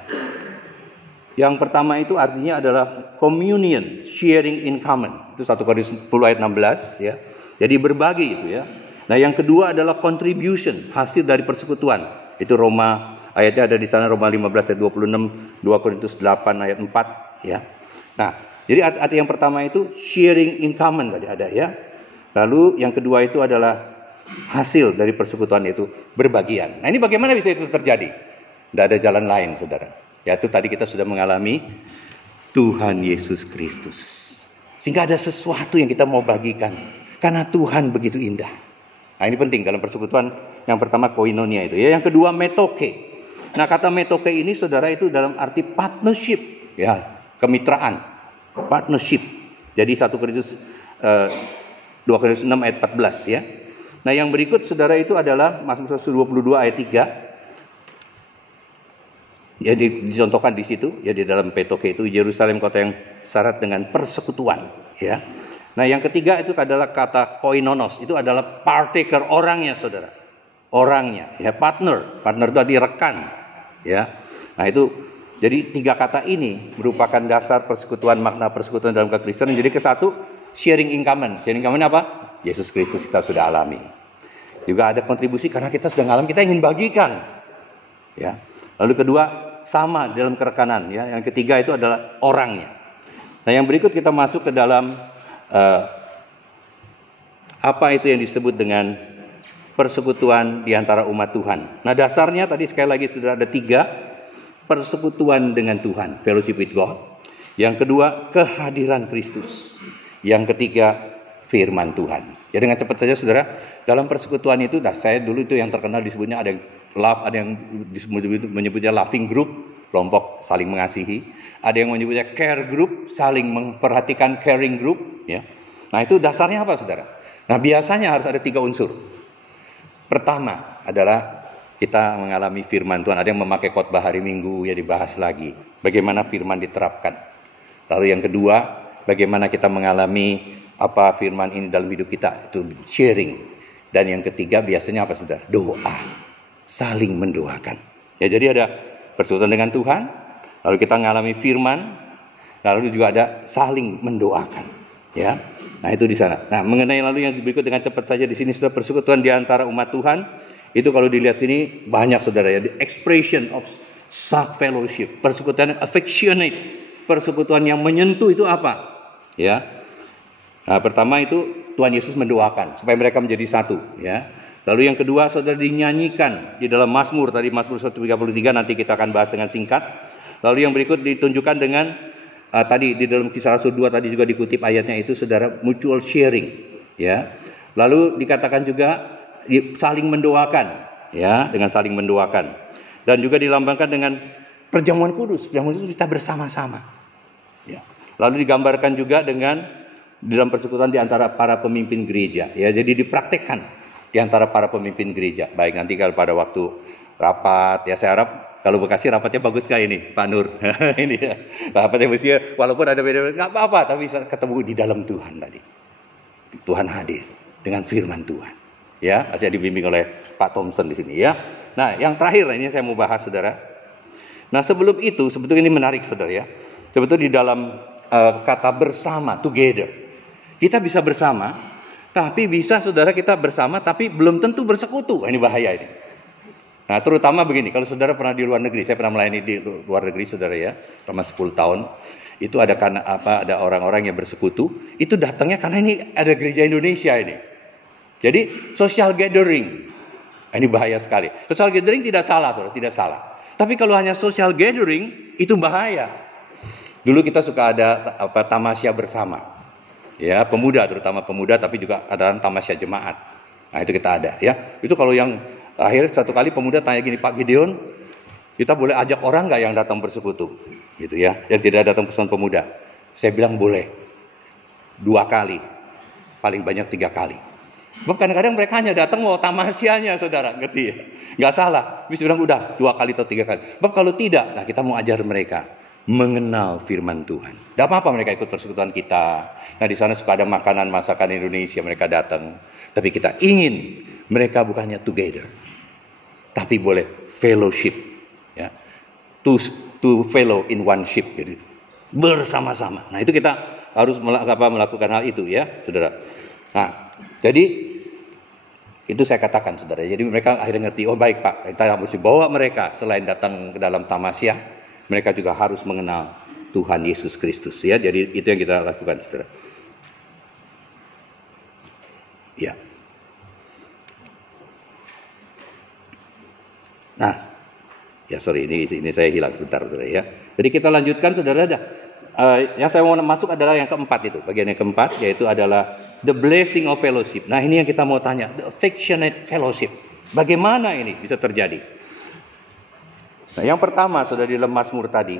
Yang pertama itu artinya adalah communion, sharing in common. Itu 1 Korintus 10 ayat 16 ya. Jadi berbagi itu ya. Nah, yang kedua adalah contribution, hasil dari persekutuan. Itu Roma ayatnya ada di sana, Roma 15 ayat 26, 2 Korintus 8 ayat 4 ya. Nah, jadi arti yang pertama itu sharing in common tadi ada ya. Lalu yang kedua itu adalah hasil dari persekutuan itu berbagian. Nah, ini bagaimana bisa itu terjadi? Tidak ada jalan lain, saudara. Yaitu tadi kita sudah mengalami Tuhan Yesus Kristus. Sehingga ada sesuatu yang kita mau bagikan. Karena Tuhan begitu indah. Nah, ini penting dalam persekutuan. Yang pertama koinonia itu ya. Yang kedua metoke. Nah, kata metoke ini, saudara, itu dalam arti partnership ya, kemitraan. Partnership. Jadi 1 Korintus 2 Korintus 6 ayat 14 ya. Nah, yang berikut, saudara, itu adalah Mazmur 122 ayat 3. Jadi dicontohkan di situ ya, di dalam petoke itu Yerusalem kota yang syarat dengan persekutuan ya. Nah, yang ketiga itu adalah kata koinonos. Itu adalah partaker, orangnya, saudara. Orangnya ya, partner. Partner itu tadi rekan ya. Nah, itu Jadi 3 kata ini merupakan dasar persekutuan, makna persekutuan dalam kekristenan. Jadi ke-1, sharing in common. Sharing in common apa? Yesus Kristus kita sudah alami. Juga ada kontribusi karena kita sudah alami, kita ingin bagikan. Ya. Lalu kedua, sama dalam kerekanan. Ya. Yang ketiga itu adalah orangnya. Nah, yang berikut kita masuk ke dalam apa itu yang disebut dengan persekutuan di antara umat Tuhan. Nah, dasarnya tadi sekali lagi sudah ada 3. Persekutuan dengan Tuhan, fellowship with God. Yang kedua, kehadiran Kristus. Yang ketiga, firman Tuhan. Ya, dengan cepat saja saudara, dalam persekutuan itu, saya dulu itu yang terkenal disebutnya ada love, ada yang menyebutnya loving group, kelompok saling mengasihi. Ada yang menyebutnya care group, saling memperhatikan, caring group. Ya. Nah, itu dasarnya apa saudara? Nah, biasanya harus ada 3 unsur. Pertama adalah kita mengalami firman Tuhan. Ada yang memakai khotbah hari Minggu, ya dibahas lagi. Bagaimana firman diterapkan. Lalu yang kedua, bagaimana kita mengalami apa firman ini dalam hidup kita. Itu sharing. Dan yang ketiga biasanya apa saudara? Doa. Saling mendoakan. Ya, jadi ada persekutuan dengan Tuhan. Lalu kita mengalami firman. Lalu juga ada saling mendoakan. Ya. Nah, itu di sana. Nah, mengenai lalu yang berikut dengan cepat saja di sini sudah persekutuan di antara umat Tuhan. Itu kalau dilihat sini banyak saudara ya, the expression of soft fellowship, persekutuan affectionate, persekutuan yang menyentuh itu apa? Ya. Nah, pertama itu Tuhan Yesus mendoakan supaya mereka menjadi satu, ya. Lalu yang kedua saudara dinyanyikan di dalam Mazmur, tadi Mazmur 133 nanti kita akan bahas dengan singkat. Lalu yang berikut ditunjukkan dengan tadi di dalam Kisah Rasul 2 tadi juga dikutip ayatnya itu saudara, mutual sharing, ya. Lalu dikatakan juga saling mendoakan, ya, dengan saling mendoakan. Dan juga dilambangkan dengan perjamuan kudus. Perjamuan kudus kita bersama-sama. Ya. Lalu digambarkan juga dengan di dalam persekutuan di antara para pemimpin gereja. Ya, jadi dipraktekkan di antara para pemimpin gereja. Baik nanti kalau pada waktu rapat, ya saya harap kalau Bekasi rapatnya bagus kayak ini, Pak Nur. Ini ya, rapatnya mesti walaupun ada beda, nggak apa-apa, tapi bisa ketemu di dalam Tuhan tadi. Tuhan hadir dengan firman Tuhan. Ya, saya dibimbing oleh Pak Thompson di sini ya. Nah, yang terakhir ini saya mau bahas saudara. Nah, sebelum itu sebetulnya ini menarik saudara ya. Sebetulnya di dalam kata bersama, together. Kita bisa bersama, tapi bisa saudara kita bersama tapi belum tentu bersekutu. Ini bahaya ini. Nah, terutama begini, kalau saudara pernah di luar negeri, saya pernah melayani di luar negeri saudara ya, selama 10 tahun. Itu ada karena apa? Ada orang-orang yang bersekutu, itu datangnya karena ini ada gereja Indonesia ini. Jadi social gathering, ini bahaya sekali. Social gathering tidak salah, saudara, tidak salah. Tapi kalau hanya social gathering itu bahaya. Dulu kita suka ada tamasya bersama, ya pemuda, terutama pemuda, tapi juga ada tamasya jemaat. Nah itu kita ada, ya. Itu kalau yang akhir satu kali pemuda tanya gini, Pak Gideon, kita boleh ajak orang nggak yang datang bersekutu, gitu ya, yang tidak datang persekutuan pemuda? Saya bilang boleh, 2 kali, paling banyak 3 kali. Kadang-kadang mereka hanya datang mau tamasyanya, saudara, ngerti ya? Nggak salah. Bisa bilang udah 2 kali atau 3 kali. Kalau tidak, nah kita mau ajar mereka mengenal firman Tuhan. Tidak apa-apa mereka ikut persekutuan kita. Nah di sana suka ada makanan masakan Indonesia, mereka datang. Tapi kita ingin mereka bukannya together, tapi boleh fellowship, ya, to fellow in one ship, gitu. Bersama-sama. Nah itu kita harus melakukan hal itu, ya, saudara. Nah, jadi itu saya katakan saudara. Jadi mereka akhirnya ngerti, oh baik Pak, kita harus bawa mereka selain datang ke dalam tamasya, mereka juga harus mengenal Tuhan Yesus Kristus, ya. Jadi itu yang kita lakukan saudara. Ya. Nah, ya sorry ini saya hilang sebentar saudara ya. Jadi kita lanjutkan saudara. Yang saya mau masuk adalah yang keempat itu. Bagian yang keempat yaitu adalah the blessing of fellowship. Nah ini yang kita mau tanya, the affectionate fellowship. Bagaimana ini bisa terjadi? Nah yang pertama sudah di dalam Mazmur tadi,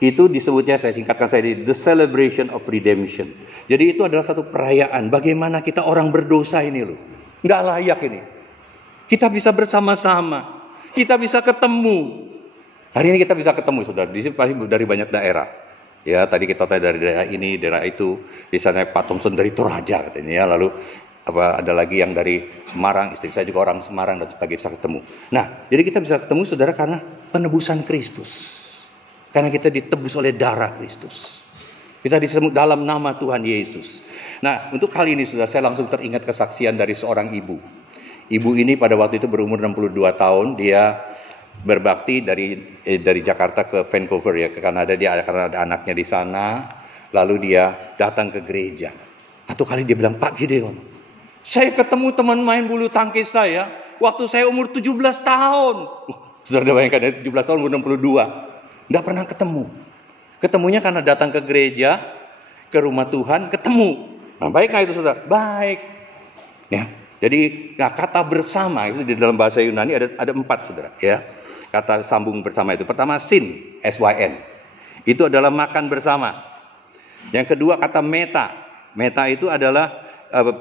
itu disebutnya, saya singkatkan saya di the celebration of redemption. Jadi itu adalah satu perayaan. Bagaimana kita orang berdosa ini loh, nggak layak ini. Kita bisa bersama-sama, kita bisa ketemu. Hari ini kita bisa ketemu saudara, di sini pasti dari banyak daerah. Ya, tadi kita tanya dari daerah ini, daerah itu. Misalnya Pak Thompson dari Toraja katanya ya. Lalu ada lagi yang dari Semarang, istri saya juga orang Semarang dan sebagainya, bisa ketemu. Nah, jadi kita bisa ketemu saudara karena penebusan Kristus. Karena kita ditebus oleh darah Kristus. Kita disebut dalam nama Tuhan Yesus. Nah, untuk kali ini sudah saya langsung teringat kesaksian dari seorang ibu. Ibu ini pada waktu itu berumur 62 tahun, dia berbakti dari Jakarta ke Vancouver ya, ke Kanada, karena ada anaknya di sana. Lalu dia datang ke gereja. Satu kali dia bilang, Pak Gideon, saya ketemu teman main bulu tangkis saya waktu saya umur 17 tahun. Saudara bayangkan dari 17 tahun umur 62. Tidak pernah ketemu. Ketemunya karena datang ke gereja, ke rumah Tuhan, ketemu. Nah, baik nggak itu saudara? Baik. Ya, jadi kata bersama itu di dalam bahasa Yunani ada 4 saudara. Ya, kata sambung bersama itu. Pertama syn, S-Y-N. Itu adalah makan bersama. Yang kedua kata meta. Meta itu adalah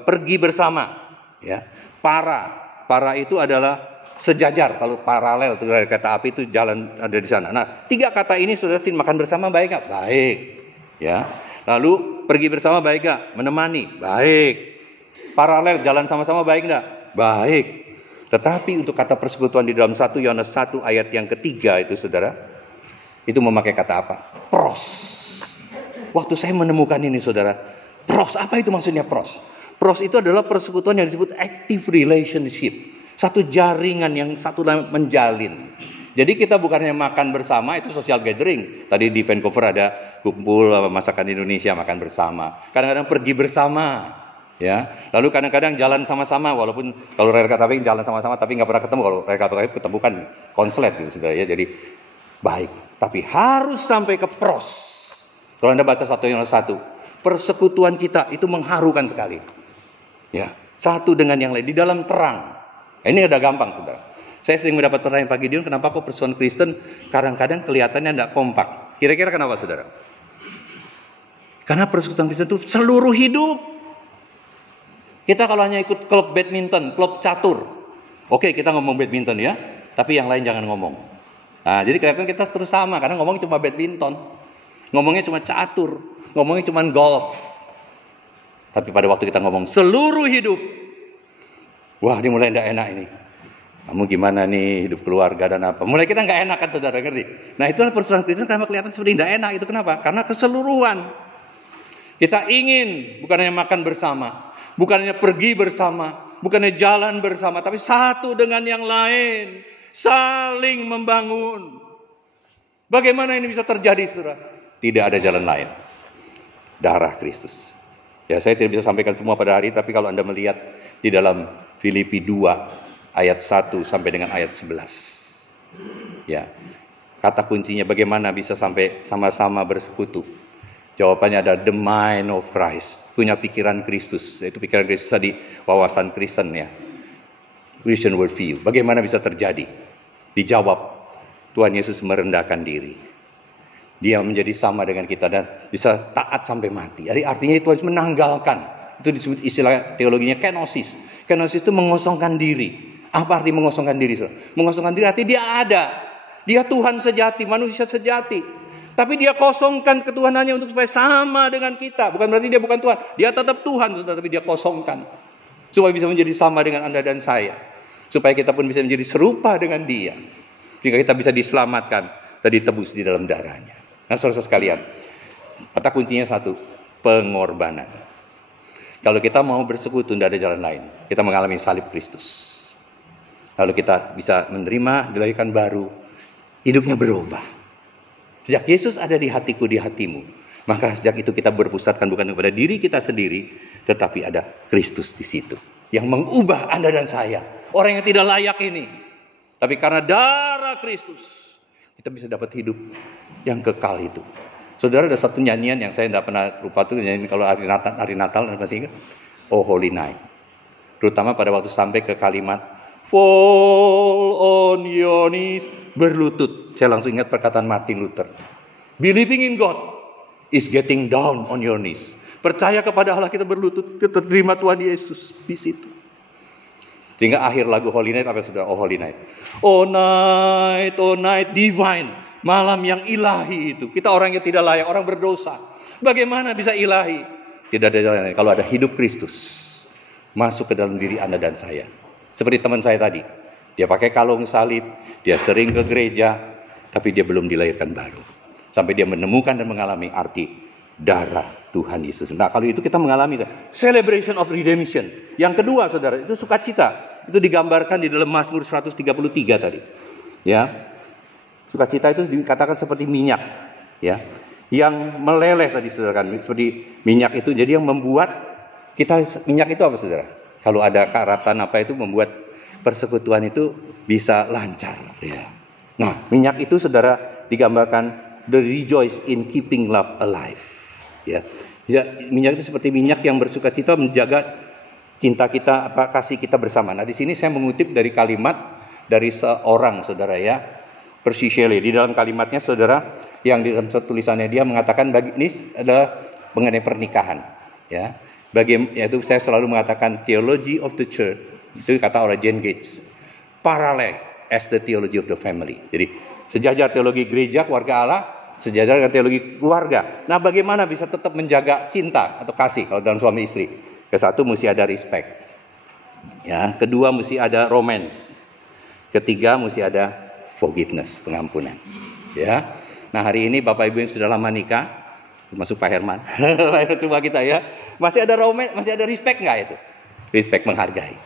pergi bersama. Ya, para itu adalah sejajar, kalau paralel itu dari kata api itu jalan ada di sana. Nah, 3 kata ini sudah sih makan bersama baik nggak? Baik. Ya. Lalu pergi bersama baik nggak? Menemani. Baik. Paralel jalan sama-sama baik nggak? Baik. Tetapi untuk kata persekutuan di dalam 1 Yohanes 1 ayat yang ketiga itu saudara, itu memakai kata apa? Pros. Waktu saya menemukan ini saudara, pros, apa itu maksudnya pros? Pros itu adalah persekutuan yang disebut active relationship. Satu jaringan yang satu menjalin. Jadi kita bukannya makan bersama, itu social gathering. Tadi di Vancouver ada kumpul masakan Indonesia makan bersama. Kadang-kadang pergi bersama, ya. Lalu kadang-kadang jalan sama-sama, walaupun kalau rel kereta api jalan sama-sama, tapi nggak pernah ketemu. Kalau rel kereta api ketemu kan konslet gitu, saudara ya. Jadi baik, tapi harus sampai ke pros. Kalau Anda baca 1 Yohanes 1, persekutuan kita itu mengharukan sekali. Ya, satu dengan yang lain di dalam terang. Ini udah gampang, saudara. Saya sering mendapat pertanyaan Pak Gideon, kenapa kok persekutuan Kristen kadang-kadang kelihatannya tidak kompak? Kira-kira kenapa, saudara? Karena persekutuan Kristen itu seluruh hidup. Kita kalau hanya ikut klub badminton, klub catur, oke kita ngomong badminton ya, tapi yang lain jangan ngomong. Nah, jadi kelihatan kita terus sama, karena ngomong cuma badminton, ngomongnya cuma catur, ngomongnya cuma golf. Tapi pada waktu kita ngomong seluruh hidup, wah, ini mulai tidak enak ini. Kamu gimana nih hidup keluarga dan apa? Mulai kita nggak enak kan saudara, ngerti? Nah itulah persekutuan Kristen karena kelihatan seperti tidak enak. Itu kenapa? Karena keseluruhan. Kita ingin bukan hanya makan bersama, bukan hanya pergi bersama, bukan hanya jalan bersama, tapi satu dengan yang lain, saling membangun. Bagaimana ini bisa terjadi, saudara? Tidak ada jalan lain. Darah Kristus. Ya, saya tidak bisa sampaikan semua pada hari, tapi kalau Anda melihat di dalam Filipi 2 ayat 1 sampai dengan ayat 11. Ya. Kata kuncinya bagaimana bisa sampai sama-sama bersekutu? Jawabannya ada the mind of Christ, punya pikiran Kristus. Itu pikiran Kristus tadi, wawasan Kristen ya. Christian worldview. Bagaimana bisa terjadi? Dijawab, Tuhan Yesus merendahkan diri. Dia menjadi sama dengan kita dan bisa taat sampai mati. Jadi artinya Tuhan Yesus menanggalkan. Itu disebut istilah teologinya kenosis. Kenosis itu mengosongkan diri. Apa arti mengosongkan diri? Mengosongkan diri artinya dia ada. Dia Tuhan sejati, manusia sejati. Tapi dia kosongkan ketuhanannya untuk supaya sama dengan kita. Bukan berarti dia bukan Tuhan. Dia tetap Tuhan, tapi dia kosongkan. Supaya bisa menjadi sama dengan Anda dan saya. Supaya kita pun bisa menjadi serupa dengan dia. Sehingga kita bisa diselamatkan dan ditebus di dalam darahnya. Nah, saudara sekalian, kata kuncinya satu, pengorbanan. Kalau kita mau bersekutu, tidak ada jalan lain. Kita mengalami salib Kristus. Lalu kita bisa menerima, dilahirkan baru, hidupnya berubah. Sejak Yesus ada di hatiku, di hatimu, maka sejak itu kita berpusatkan bukan kepada diri kita sendiri, tetapi ada Kristus di situ. Yang mengubah Anda dan saya, orang yang tidak layak ini. Tapi karena darah Kristus, kita bisa dapat hidup yang kekal itu. Saudara, ada satu nyanyian yang saya tidak pernah lupa tuh, nyanyian kalau hari Natal masih ingat? Oh Holy Night. Terutama pada waktu sampai ke kalimat fall on your knees, berlutut. Saya langsung ingat perkataan Martin Luther. Believing in God is getting down on your knees. Percaya kepada Allah, kita berlutut, kita terima Tuhan Yesus di situ. Sehingga akhir lagu Holy Night apa saudara? Oh Holy Night. Oh night divine. Malam yang ilahi itu. Kita orang yang tidak layak, orang berdosa. Bagaimana bisa ilahi? Tidak ada jalan lain. Kalau ada hidup Kristus masuk ke dalam diri Anda dan saya. Seperti teman saya tadi. Dia pakai kalung salib, dia sering ke gereja, tapi dia belum dilahirkan baru. sampai dia menemukan dan mengalami arti darah Tuhan Yesus. Nah, kalau itu kita mengalami celebration of redemption. Yang kedua, saudara, itu sukacita. Itu digambarkan di dalam Mazmur 133 tadi. Ya. Sukacita itu dikatakan seperti minyak, ya. Yang meleleh tadi, saudara, kan, seperti minyak itu. Jadi yang membuat kita, minyak itu apa, saudara? Kalau ada karatan apa itu membuat persekutuan itu bisa lancar, ya. Nah, minyak itu, saudara, digambarkan the rejoice in keeping love alive. Ya, minyak itu seperti minyak yang bersukacita menjaga cinta kita, kasih kita bersama. Nah, di sini saya mengutip dari kalimat dari seorang, saudara, ya, Percy Shelley. Di dalam kalimatnya, saudara, yang di dalam tulisannya dia mengatakan ini adalah mengenai pernikahan, ya. Yaitu saya selalu mengatakan theology of the church, itu kata oleh Jane Gates, parallel as the theology of the family. Jadi sejajar teologi gereja, keluarga Allah, sejajar dengan teologi keluarga. Nah, bagaimana bisa tetap menjaga cinta atau kasih kalau dalam suami istri? Satu, mesti ada respect. Ya, kedua, mesti ada romance. Ketiga, mesti ada forgiveness, pengampunan. Ya. Nah, hari ini Bapak Ibu yang sudah lama nikah, termasuk Pak Herman, coba kita, ya, masih ada romance, masih ada respect nggak itu? Respect, menghargai.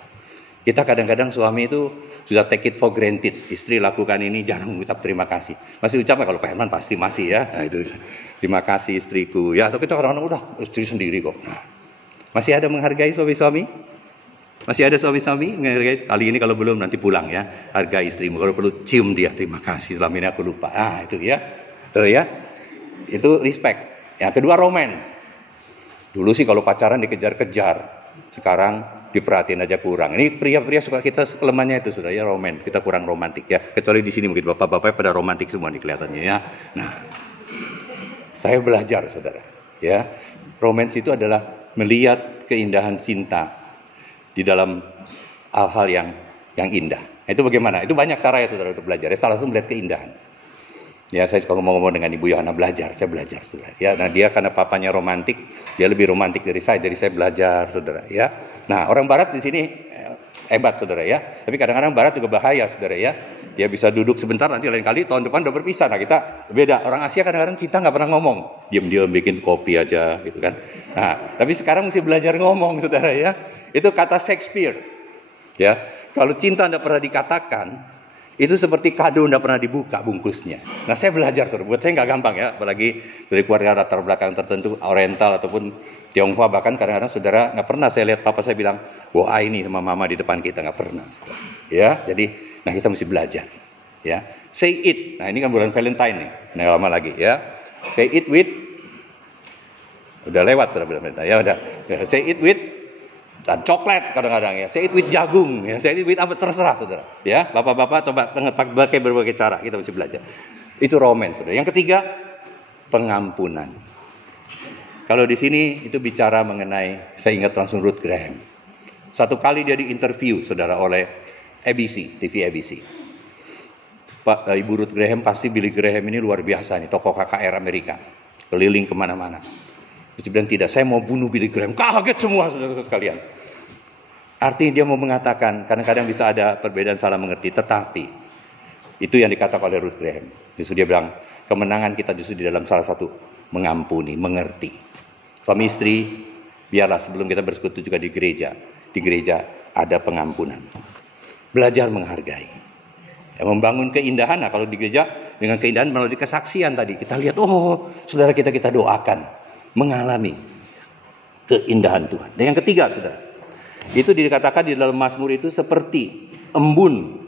Kita kadang-kadang suami itu sudah take it for granted. Istri lakukan ini, jarang mengucap terima kasih. Masih ucap, kalau Pak Herman pasti masih, ya. Nah, itu terima kasih istriku. Ya, atau kita kadang-kadang udah istri sendiri kok. Nah, masih ada menghargai suami-suami? Masih ada suami-suami menghargai? Kali ini kalau belum, nanti pulang, ya. Hargai istrimu. Kalau perlu cium dia, terima kasih. Selama ini aku lupa. Ah, itu, ya. Ya. Itu respect. Yang kedua, romance. Dulu sih kalau pacaran dikejar-kejar. Sekarang diperhatiin aja kurang. Ini pria-pria suka kita kelemahannya itu, sudah, ya, roman. Kita kurang romantik, ya. Kecuali di sini mungkin bapak-bapak pada romantik semua nih kelihatannya, ya. Nah, saya belajar, saudara, ya. Romance itu adalah melihat keindahan cinta di dalam hal-hal yang indah. Itu bagaimana? Itu banyak cara, ya, saudara, untuk belajar. Ya, salah satu melihat keindahan. Ya, saya suka ngomong-ngomong dengan Ibu Yohana, saya belajar, saudara. Ya, nah, dia karena papanya romantik, dia lebih romantik dari saya, jadi saya belajar, saudara, ya. Nah, orang Barat di sini hebat, saudara, ya. Tapi kadang-kadang Barat juga bahaya, saudara, ya. Dia bisa duduk sebentar, nanti lain kali tahun depan udah berpisah. Nah, kita beda. Orang Asia kadang-kadang cinta nggak pernah ngomong, diam-diam bikin kopi aja, gitu kan. Nah, tapi sekarang mesti belajar ngomong, saudara, ya. Itu kata Shakespeare, ya. Kalau cinta nggak pernah dikatakan, itu seperti kado tidak pernah dibuka bungkusnya. Nah, saya belajar, saudara. Buat saya nggak gampang, ya, apalagi dari keluarga latar belakang tertentu, Oriental ataupun Tionghoa. Bahkan kadang-kadang, saudara, nggak pernah saya lihat papa saya bilang, wah, ini sama mama di depan kita, nggak pernah, saudara. Ya, jadi, nah, kita mesti belajar, ya. Say it. Nah, ini kan bulan Valentine nih, nggak lama lagi, ya. Say it with, udah lewat, saudara, bulan Valentine, ya, udah. Say it with dan coklat kadang-kadang, ya. Say it with jagung, ya. Say it with apa, terserah, saudara. Ya, bapak-bapak coba pakai berbagai cara, kita mesti belajar. Itu romance, saudara. Yang ketiga, pengampunan. Kalau di sini itu bicara mengenai, saya ingat langsung Ruth Graham. Satu kali dia diinterview, saudara, oleh ABC, TV ABC. Ibu Ruth Graham, pasti Billy Graham ini luar biasa nih, tokoh KKR Amerika, keliling kemana-mana. Dia bilang, tidak, saya mau bunuh Billy Graham. Kaget semua, saudara-saudara sekalian. Artinya dia mau mengatakan, kadang-kadang bisa ada perbedaan salah mengerti, tetapi itu yang dikatakan oleh Ruth Graham. Justru dia bilang, kemenangan kita justru di dalam salah satu mengampuni, mengerti. Suami istri, biarlah sebelum kita bersekutu juga di gereja ada pengampunan. Belajar menghargai. Ya, membangun keindahan. Nah, kalau di gereja dengan keindahan melalui kesaksian tadi, kita lihat, oh, saudara kita doakan mengalami keindahan Tuhan. Dan yang ketiga, saudara, itu dikatakan di dalam Mazmur itu seperti embun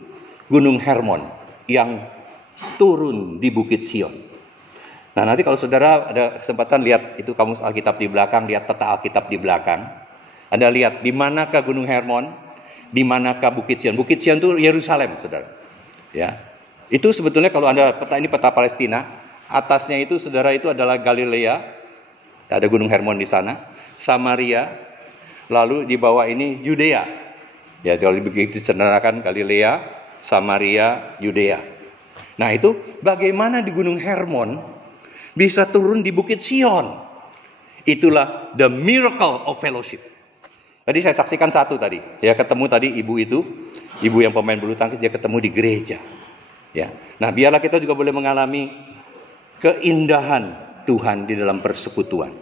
Gunung Hermon yang turun di Bukit Sion. Nah, nanti kalau saudara ada kesempatan lihat itu kamus Alkitab di belakang, lihat peta Alkitab di belakang. Anda lihat di manakah Gunung Hermon, di manakah Bukit Sion. Bukit Sion itu Yerusalem, saudara. Ya. Itu sebetulnya kalau Anda ini peta Palestina, atasnya itu, saudara, itu adalah Galilea. Ada Gunung Hermon di sana, Samaria. Lalu di bawah ini Yudea. Ya, kalau begitu dicenarakan Galilea, Samaria, Yudea. Nah, itu bagaimana di Gunung Hermon bisa turun di Bukit Sion. Itulah the miracle of fellowship. Tadi saya saksikan satu tadi. Ya, ketemu tadi ibu itu, ibu yang pemain bulu tangkis, dia ketemu di gereja. Ya. Nah, biarlah kita juga boleh mengalami keindahan Tuhan di dalam persekutuan.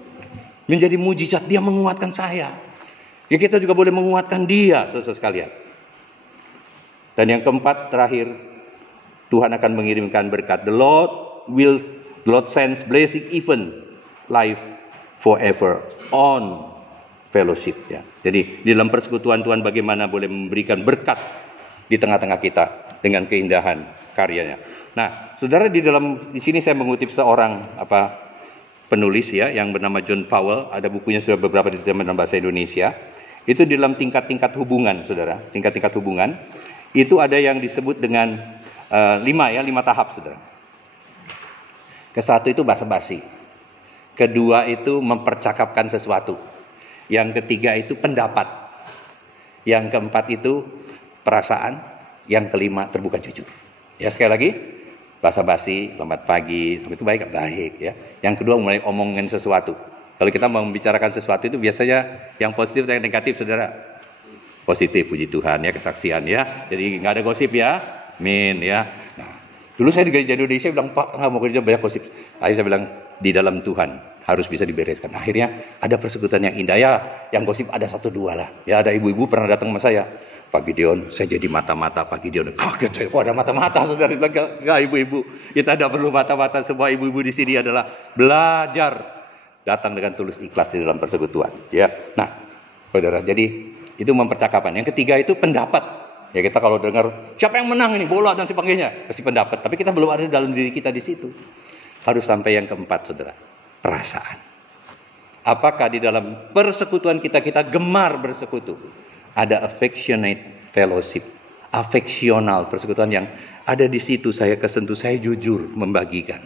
Menjadi mujizat, dia menguatkan saya. Ya kita juga boleh menguatkan dia, saudara sekalian. Dan yang keempat, terakhir, Tuhan akan mengirimkan berkat. The Lord sends blessing even life forever on fellowship. Ya. Jadi di dalam persekutuan Tuhan bagaimana boleh memberikan berkat di tengah-tengah kita dengan keindahan karyanya. Nah, saudara, di sini saya mengutip seorang penulis ya yang bernama John Powell. Ada bukunya sudah beberapa diterjemahkan dalam bahasa Indonesia. Itu di dalam tingkat-tingkat hubungan, saudara. Tingkat-tingkat hubungan itu ada yang disebut dengan 5 tahap, saudara. Kesatu itu basa-basi. Kedua itu mempercakapkan sesuatu. Yang ketiga itu pendapat. Yang keempat itu perasaan. Yang kelima terbuka jujur. Ya, sekali lagi, basa-basi, selamat pagi, itu baik ya. Yang kedua mulai omongin sesuatu. Kalau kita mau membicarakan sesuatu itu biasanya yang positif dan yang negatif, saudara. Positif, puji Tuhan ya, kesaksian ya. Jadi nggak ada gosip ya, amin ya. Nah, dulu saya di gereja Indonesia bilang, Pak, nggak mau gereja banyak gosip. Akhirnya saya bilang, di dalam Tuhan harus bisa dibereskan. Akhirnya ada persekutuan yang indah ya. Yang gosip ada 1-2 lah. Ya, ada ibu-ibu pernah datang sama saya. Pak Gideon, saya jadi mata-mata Pak Gideon. Kaget saya, kok ada mata-mata, saudara? Enggak, ibu-ibu. Kita tidak perlu mata-mata. Semua ibu-ibu di sini adalah belajar datang dengan tulus ikhlas di dalam persekutuan. Ya, nah, saudara. Jadi itu mempercakapan. Yang ketiga itu pendapat. Ya, kita kalau dengar siapa yang menang ini bola dan sebagainya, pasti pendapat. Tapi kita belum ada dalam diri kita di situ. Harus sampai yang keempat, saudara. Perasaan. Apakah di dalam persekutuan kita gemar bersekutu? Ada affectionate fellowship, afeksional persekutuan yang ada di situ. Saya kesentuh, saya jujur membagikan.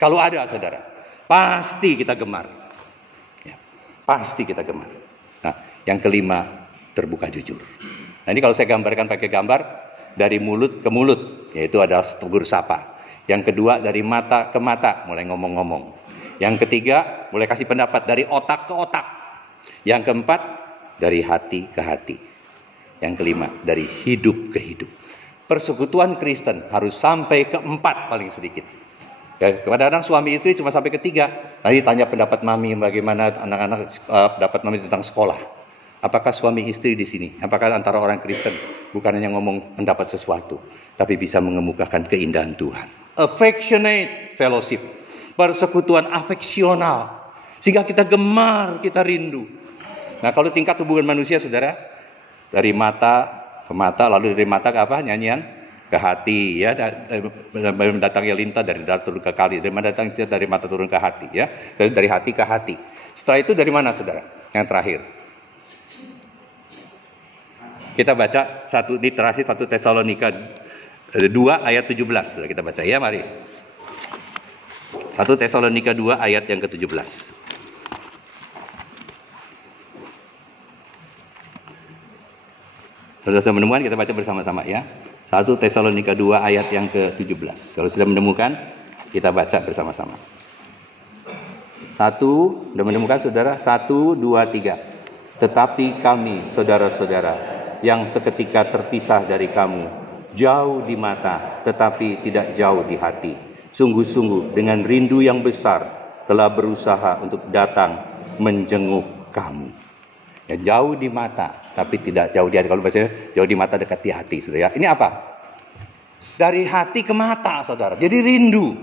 Kalau ada, saudara, pasti kita gemar. Ya, pasti kita gemar. Nah, yang kelima, terbuka jujur. Nah, ini kalau saya gambarkan pakai gambar, dari mulut ke mulut, yaitu ada tegur sapa. Yang kedua, dari mata ke mata, mulai ngomong-ngomong. Yang ketiga, mulai kasih pendapat dari otak ke otak. Yang keempat, dari hati ke hati. Yang kelima, dari hidup ke hidup. Persekutuan Kristen harus sampai ke 4 paling sedikit. Ya, kadang-kadang suami istri cuma sampai ke 3. Nanti tanya pendapat mami bagaimana anak-anak, pendapat mami tentang sekolah. Apakah suami istri di sini? Apakah antara orang Kristen bukan hanya ngomong pendapat sesuatu, tapi bisa mengemukakan keindahan Tuhan? Affectionate fellowship, persekutuan afeksional, sehingga kita gemar, kita rindu. Nah, kalau tingkat hubungan manusia, saudara, dari mata ke mata, lalu dari mata ke apa? Nyanyian ke hati, ya. Datangnya lintah dari dalam turun ke kali, dari mata turun ke hati, ya. Dari hati ke hati. Setelah itu dari mana, saudara? Yang terakhir. Kita baca di terakhir 1 Tesalonika 2 ayat 17. Sudah kita baca ya, mari. 1 Tesalonika 2 ayat yang ke-17. Kalau sudah menemukan, kita baca bersama-sama ya. 1 Tesalonika 2 ayat yang ke-17. Kalau sudah menemukan, kita baca bersama-sama. 1, sudah menemukan, saudara? 1, 2, 3. Tetapi kami, saudara-saudara, yang seketika terpisah dari kamu, jauh di mata, tetapi tidak jauh di hati. Sungguh-sungguh dengan rindu yang besar telah berusaha untuk datang menjenguk kamu. Ya, jauh di mata, tapi tidak jauh di hati. Kalau bahasanya jauh di mata, dekat di hati, saudara. Ini apa? Dari hati ke mata, saudara. Jadi rindu.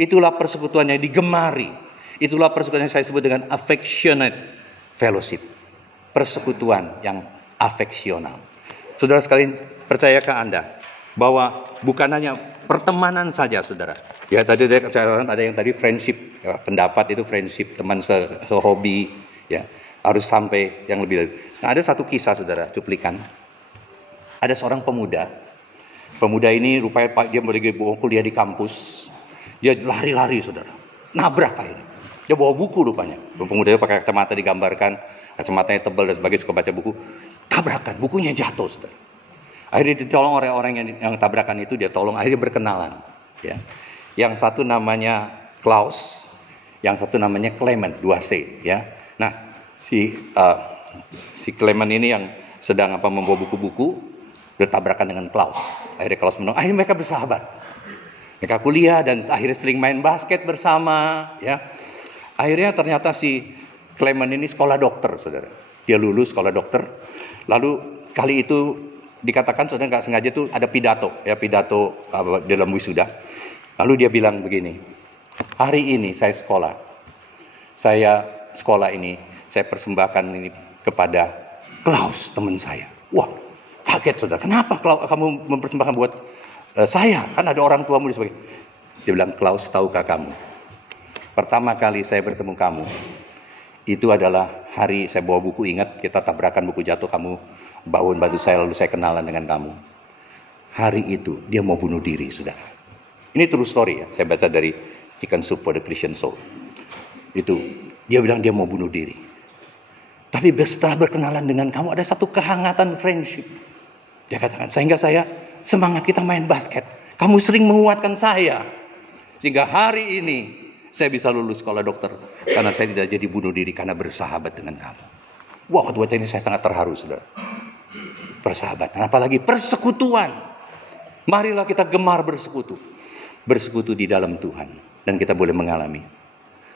Itulah persekutuan yang digemari. Itulah persekutuan yang saya sebut dengan affectionate fellowship. Persekutuan yang afeksional. Saudara sekalian, percayakah Anda bahwa bukan hanya pertemanan saja, saudara. Ya, tadi ada yang tadi friendship, ya, pendapat itu friendship, teman sehobi, ya. Harus sampai yang lebih. Nah, ada satu kisah, saudara, cuplikan. Ada seorang pemuda. Pemuda ini rupanya dia lagi bawa kuliah di kampus. Dia lari-lari, saudara. Nabrak akhirnya. Dia bawa buku rupanya. Pemuda itu pakai kacamata digambarkan. Kacamatanya tebal dan sebagainya, suka baca buku. Tabrakan, bukunya jatuh, saudara. Akhirnya ditolong oleh orang yang tabrakan itu, dia tolong. Akhirnya berkenalan. Ya. Yang satu namanya Klaus. Yang satu namanya Clement, 2C. Ya. Nah, si Clement ini yang sedang membawa buku-buku bertabrakan dengan Klaus. Akhirnya Klaus menang. Akhirnya mereka bersahabat. Mereka kuliah dan akhirnya sering main basket bersama, ya. Akhirnya ternyata si Clement ini sekolah dokter, saudara. Dia lulus sekolah dokter. Lalu kali itu dikatakan saudara nggak sengaja tuh ada pidato dalam wisuda. Lalu dia bilang begini, hari ini saya sekolah ini saya persembahkan ini kepada Klaus teman saya. Wah, kaget saudara. Kenapa kamu mempersembahkan buat saya? Kan ada orang tuamu dan sebagainya. Dia bilang, Klaus, tahukah kamu? Pertama kali saya bertemu kamu, itu adalah hari saya bawa buku, ingat kita tabrakan buku jatuh, kamu bawain bantu saya, lalu saya kenalan dengan kamu. Hari itu dia mau bunuh diri, saudara. Ini true story ya, saya baca dari Chicken Soup for the Christian Soul. Itu, dia bilang dia mau bunuh diri. Tapi setelah berkenalan dengan kamu, ada satu kehangatan friendship. Dia katakan, sehingga saya semangat kita main basket. Kamu sering menguatkan saya. Sehingga hari ini saya bisa lulus sekolah dokter. Karena saya tidak jadi bunuh diri karena bersahabat dengan kamu. Wah, waktu baca ini saya sangat terharu, saudara. Persahabatan, apalagi persekutuan. Marilah kita gemar bersekutu. Bersekutu di dalam Tuhan. Dan kita boleh mengalami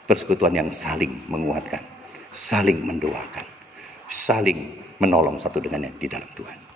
persekutuan yang saling menguatkan. Saling mendoakan. Saling menolong satu dengan yang di dalam Tuhan.